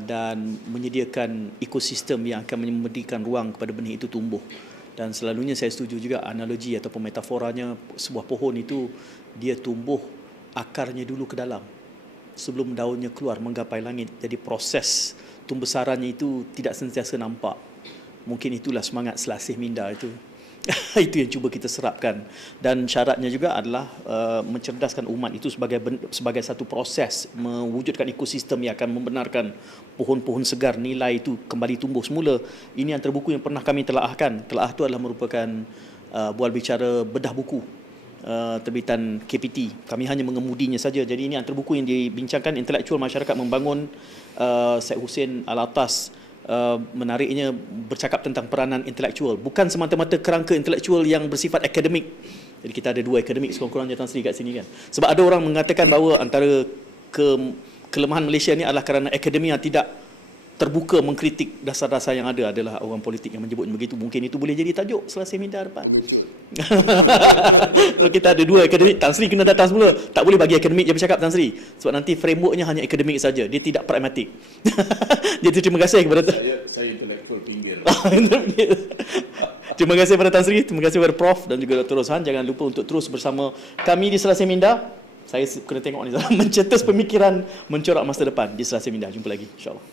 dan menyediakan ekosistem yang akan memberikan ruang kepada benih itu tumbuh. Dan selalunya saya setuju juga analogi ataupun metaforanya, sebuah pohon itu dia tumbuh akarnya dulu ke dalam sebelum daunnya keluar menggapai langit. Jadi proses tumbesarannya itu tidak sentiasa nampak. Mungkin itulah semangat Selasih Minda itu. Itu yang cuba kita serapkan. Dan syaratnya juga adalah mencerdaskan umat itu sebagai satu proses mewujudkan ekosistem yang akan membenarkan pohon-pohon segar nilai itu kembali tumbuh semula. Ini antara buku yang pernah kami telaahkan. Telaah itu adalah merupakan bual bicara bedah buku terbitan KPT. Kami hanya mengemudinya saja. Jadi ini antara buku yang dibincangkan intelektual masyarakat membangun. Syed Hussein Alatas menariknya bercakap tentang peranan intelektual, bukan semata-mata kerangka intelektual yang bersifat akademik. Jadi kita ada dua akademik sekurang-kurangnya Tan Sri kat sini, kan. Sebab ada orang mengatakan bahawa antara kelemahan Malaysia ni adalah kerana akademi yang tidak terbuka mengkritik dasar-dasar yang ada adalah orang politik yang menyebut begitu. Mungkin itu boleh jadi tajuk Selasih Minda depan. Pengecut. Kita ada dua akademik. Tan Sri kena datang semula. Tak boleh bagi akademik je bercakap, Tan Sri. Sebab nanti frameworknya hanya akademik saja. Dia tidak pragmatik. Jadi terima kasih kepada saya intelektual pinggir. Terima kasih kepada Tan Sri, terima kasih kepada Prof dan juga Dr. Roshan. Jangan lupa untuk terus bersama kami di Selasih Minda. Saya kena tengok ni, mencetus pemikiran mencorak masa depan di Selasih Minda. Jumpa lagi, insya-Allah.